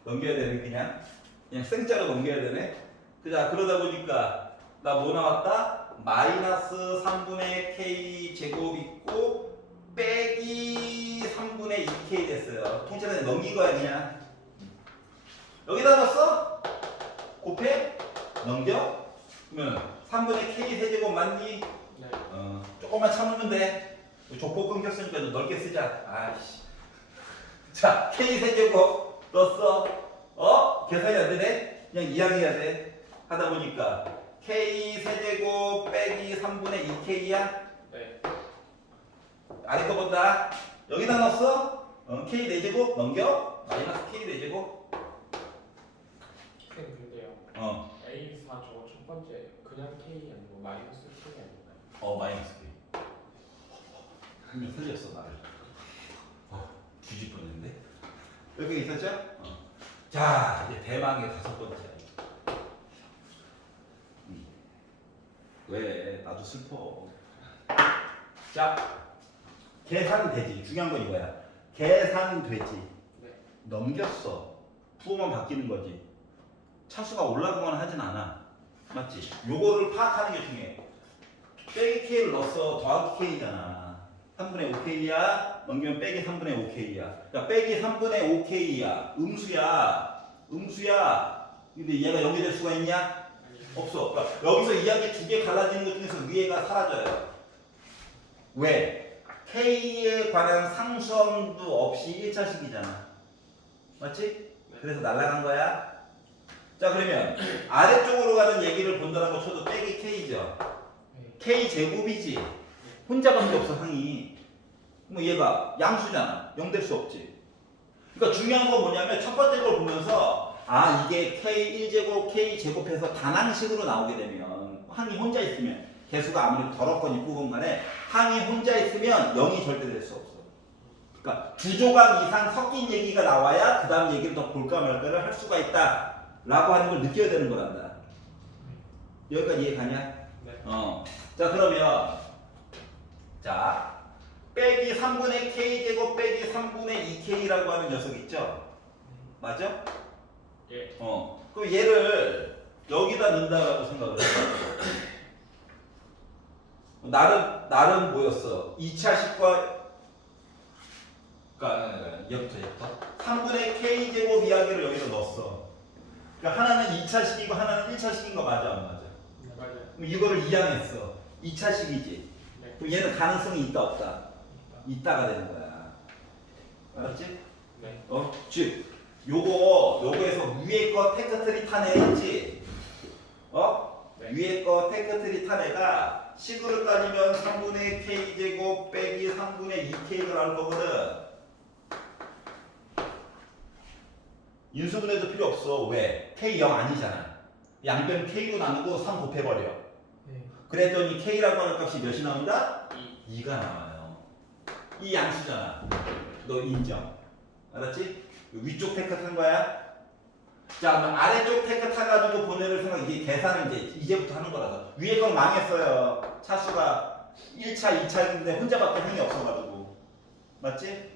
넘겨야 되네 그냥 생짜로 넘겨야 되네. 자 그러다 보니까 나 뭐 나왔다? 마이너스 3분의 K 제곱 있고 빼기 3분의 2K 됐어요. 통째로 넘긴 거야 그냥. 여기다 넣었어? 곱해? 넘겨? 그러면 3분의 K 세제곱 맞니? 네. 조금만 참으면 돼. 족보 끊겼으니까 좀 넓게 쓰자. 아이씨. 자, K 세제곱 넣었어. 계산이 안 되네? 그냥 이항해야 돼. 하다 보니까 K 세제곱 빼기 3분의 2K야? 네. 아래 거 본다. 여기다 넣었어? K 4제곱 넘겨? 마이너스 K 4제곱? 선생님 근데요. A4 저거 첫 번째 그냥 K 아니고 마이너스 K 아닌가요? 마이너스 K. 한명 틀렸어, 나를. 뒤집어졌는데? 여기 있었죠? 자, 이제 대망의 5번째. 왜? 나도 슬퍼. 자, 계산되지. 중요한 건 이거야. 계산되지. 네. 넘겼어. 부호만 바뀌는 거지. 차수가 올라가거나 하진 않아. 맞지? 요거를 파악하는 게 중요해. 빼기 K를 넣었어. 더하기 K잖아. 3분의 5K야. 넘기면 빼기 3분의 5K야. 야, 빼기 3분의 5K야. 음수야. 근데 얘가 연결될 수가 있냐? 없어. 그러니까 여기서 이야기 2개 갈라지는 것 중에서 위에가 사라져요. 왜? K에 관한 상수함도 없이 1차식이잖아. 맞지? 그래서 날아간 거야. 자 그러면 아래쪽으로 가는 얘기를 본다라고 쳐도 빼기 K죠. K 제곱이지. 혼자밖에 없어 항이. 뭐 얘가 양수잖아. 0 될 수 없지. 그러니까 중요한 건 뭐냐면 첫 번째 걸 보면서 이게 K1제곱, K제곱해서 단항식으로 나오게 되면 항이 혼자 있으면 개수가 아무리 더럽건 이쁘건 간에 항이 혼자 있으면 0이 절대 될 수 없어. 그러니까 두 조각 이상 섞인 얘기가 나와야 그 다음 얘기를 더 볼까 말까를 할 수가 있다 라고 하는 걸 느껴야 되는 거란다. 여기까지 이해 가냐? 네. 자 그러면 자 빼기 3분의 K제곱 빼기 3분의 2K라고 하는 녀석 있죠? 맞죠? 예. 그럼 얘를 여기다 넣는다고 생각을 해. 나름 뭐였어? 2차식과 그러니까 얘부터 3분의 K제곱 이야기를 여기다 넣었어. 그러니까 하나는 2차식이고 하나는 1차식인 거 맞아 안 맞아? 맞아요. 그럼 이거를 이항했어. 2차식이지. 네. 그럼 얘는 가능성이 있다 없다? 있다가 되는 거야. 알았지? 네. 즉 요거에서 위에 거 테크트리 타내했지? 위에 거 테크트리 탄애가 식으로 따지면 3분의 k제곱 빼기 3분의 2k가 나올 거거든. 인수분해도 필요 없어. 왜? k 0 아니잖아. 양변 k로 나누고 3 곱해버려. 네. 그랬더니 k라고 하는 값이 몇이 나온다? 2. 2가 나와요. 이 양수잖아. 너 인정. 알았지? 위쪽 테크 탄 거야? 자, 그럼 아래쪽 테크 타가지고 보내를 생각, 이게 계산을 이제부터 하는 거라서. 위에 건 망했어요. 차수가 1차, 2차인데 혼자밖에 형이 없어가지고. 맞지?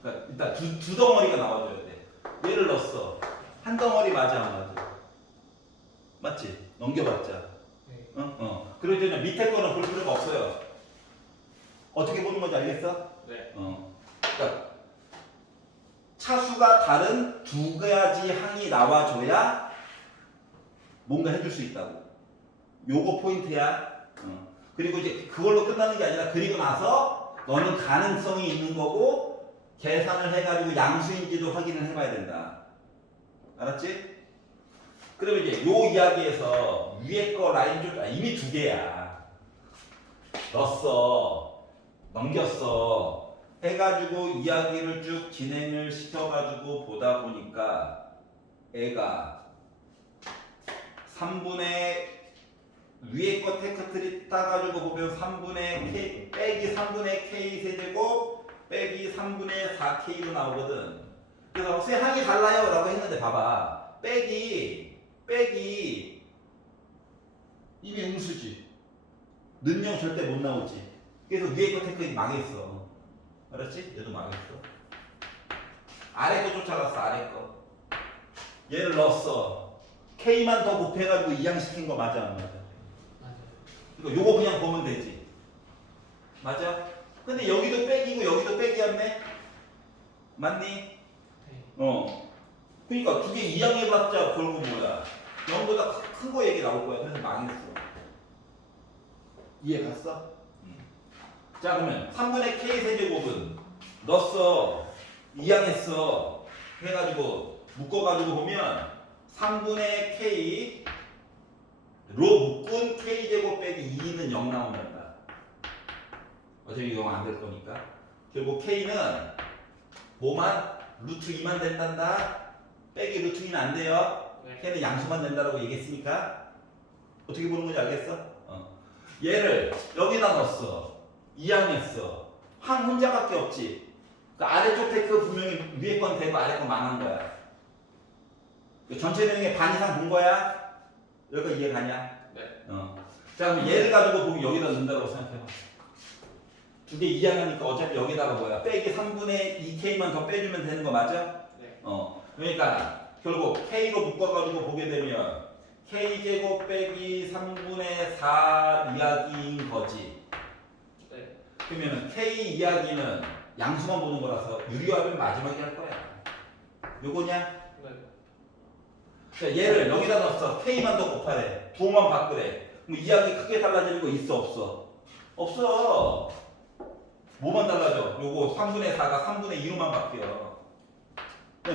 그러니까 일단 두 덩어리가 나와줘야 돼. 얘를 넣었어. 한 덩어리 맞아, 안 맞아? 맞지? 넘겨봤자. 네. 그러더니 밑에 거는 볼 필요가 없어요. 어떻게 보는 건지 알겠어? 네. 그러니까 차수가 다른 두 가지 항이 나와줘야 뭔가 해줄 수 있다고. 요거 포인트야. 그리고 이제 그걸로 끝나는 게 아니라 그리고 나서 너는 가능성이 있는 거고 계산을 해가지고 양수인지도 확인을 해봐야 된다. 알았지? 그러면 이제 요 이야기에서 위에 거 라인 줄 이미 두 개야. 넣었어. 넘겼어. 해가지고 이야기를 쭉 진행을 시켜가지고 보다 보니까 애가 3분의 위에 거 테크트리 따가지고 보면 3분의 k 빼기 3분의 k 세제곱 빼기 3분의 4k로 나오거든. 그래서 세 항이 달라요 라고 했는데 봐봐. 빼기 이미 음수지. 는영 절대 못 나오지. 그래서 위에 거 테크트리 망했어. 알았지? 얘도 망했어. 아래 거 쫓아갔어. 아래 거. 얘를 넣었어. K만 더 곱해가지고 이항시킨 거 맞아 안 맞아? 맞아요. 그러니까 요거 그냥 보면 되지. 맞아? 근데 여기도 빼기고 여기도 빼기였네? 맞니? 네. 그러니까 두 개 이항해봤자 결국 뭐야? 0보다 큰 거 얘기 나올 거야. 그래서 망했어. 이해 갔어? 자 그러면 3분의 k 세제곱은 넣었어. 이항했어. 해가지고 묶어가지고 보면 3분의 k로 묶은 k제곱 빼기 2는 0 나온단다. 어차피 0 안 될 거니까. 결국 k는 뭐만? 루트 2만 된단다. 빼기 루트 2는 안 돼요. 네. k는 양수만 된다라고 얘기했으니까 어떻게 보는 건지 알겠어? 얘를 여기다 넣었어. 이항했어. 항 혼자밖에 없지. 그 아래쪽 테크 분명히 위에 건 되고 아래 건 망한 거야. 전체 내용의 반 이상 본 거야? 여기까지 이해 가냐? 네. 자 그럼 얘를 가지고 보면 여기다 넣는다고 생각해봐. 두 개 이항하니까 어차피 여기다가 뭐야? 빼기 3분의 2k만 더 빼주면 되는 거 맞아? 네. 그러니까 결국 k로 묶어가지고 보게 되면 k제곱 빼기 3분의 4 이야기인 거지. 네. 그러면 k 이야기는 양수만 보는 거라서 유리화면 마지막에 할 거야. 요거냐? 네. 자, 얘를 여기다 넣었어. k만 더 곱하래. 부호만 바꾸래. 그럼 이야기 크게 달라지는 거 있어 없어? 없어. 뭐만 달라져? 요거 3분의 4가 3분의 2로만 바뀌어.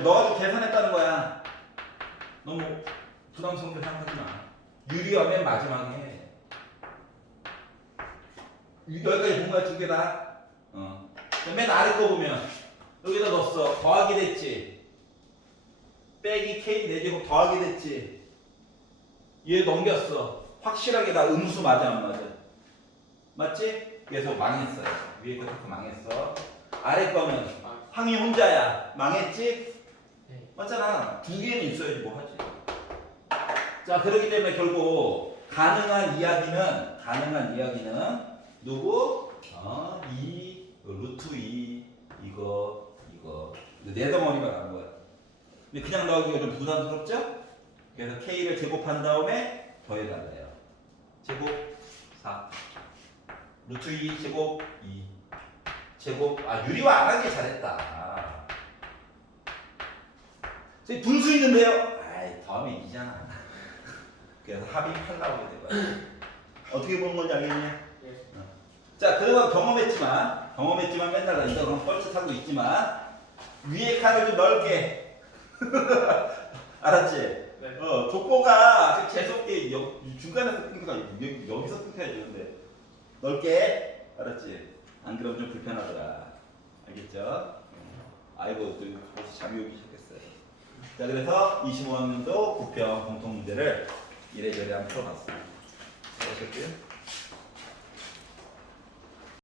너가 계산했다는 거야. 너무 부담스럽게 생각하지 마. 유리화면 마지막에 해. 여기까지 본 거야 두 개다. 맨 아래 거 보면 여기다 넣었어. 더하기 됐지. 빼기 k 4제곱 더하기 됐지. 얘 넘겼어. 확실하게 나 음수 맞아 안 맞아? 맞지? 그래서 망했어요. 위에 거 다 망했어. 아래 거는 항이 혼자야. 망했지? 네. 맞잖아. 두 개는 있어야지 뭐 하지. 자 그렇기 때문에 결국 가능한 이야기는 누구? 이 루트 2 이거 네 덩어리가 나온 거야. 근데 그냥 넣기가 좀 부담스럽죠? 그래서 k를 제곱한 다음에 더해달래요. 제곱 4 루트 2 제곱 2 제곱 유리화 안 하길 잘했다. 저기 분수 있는데요? 다음에 2잖아. 그래서 합이 8 나오게 되고요. 어떻게 보는 건지 알겠냐? 네. 자, 그동안 경험했지만 맨날 나 이거 그럼 뻘짓하고 있지만 위에 칸을 좀 넓게 알았지? 네. 족보가 재수없게 중간에서 끊겨가 여기서 끊겨야 되는데 넓게 알았지? 안 그러면 좀 불편하더라. 알겠죠? 아이고 또 벌써 잠이 오기 시작했어요. 자 그래서 25학년도 부평 공통 문제를 이래저래 한번 풀어봤어요. 수고하셨고요.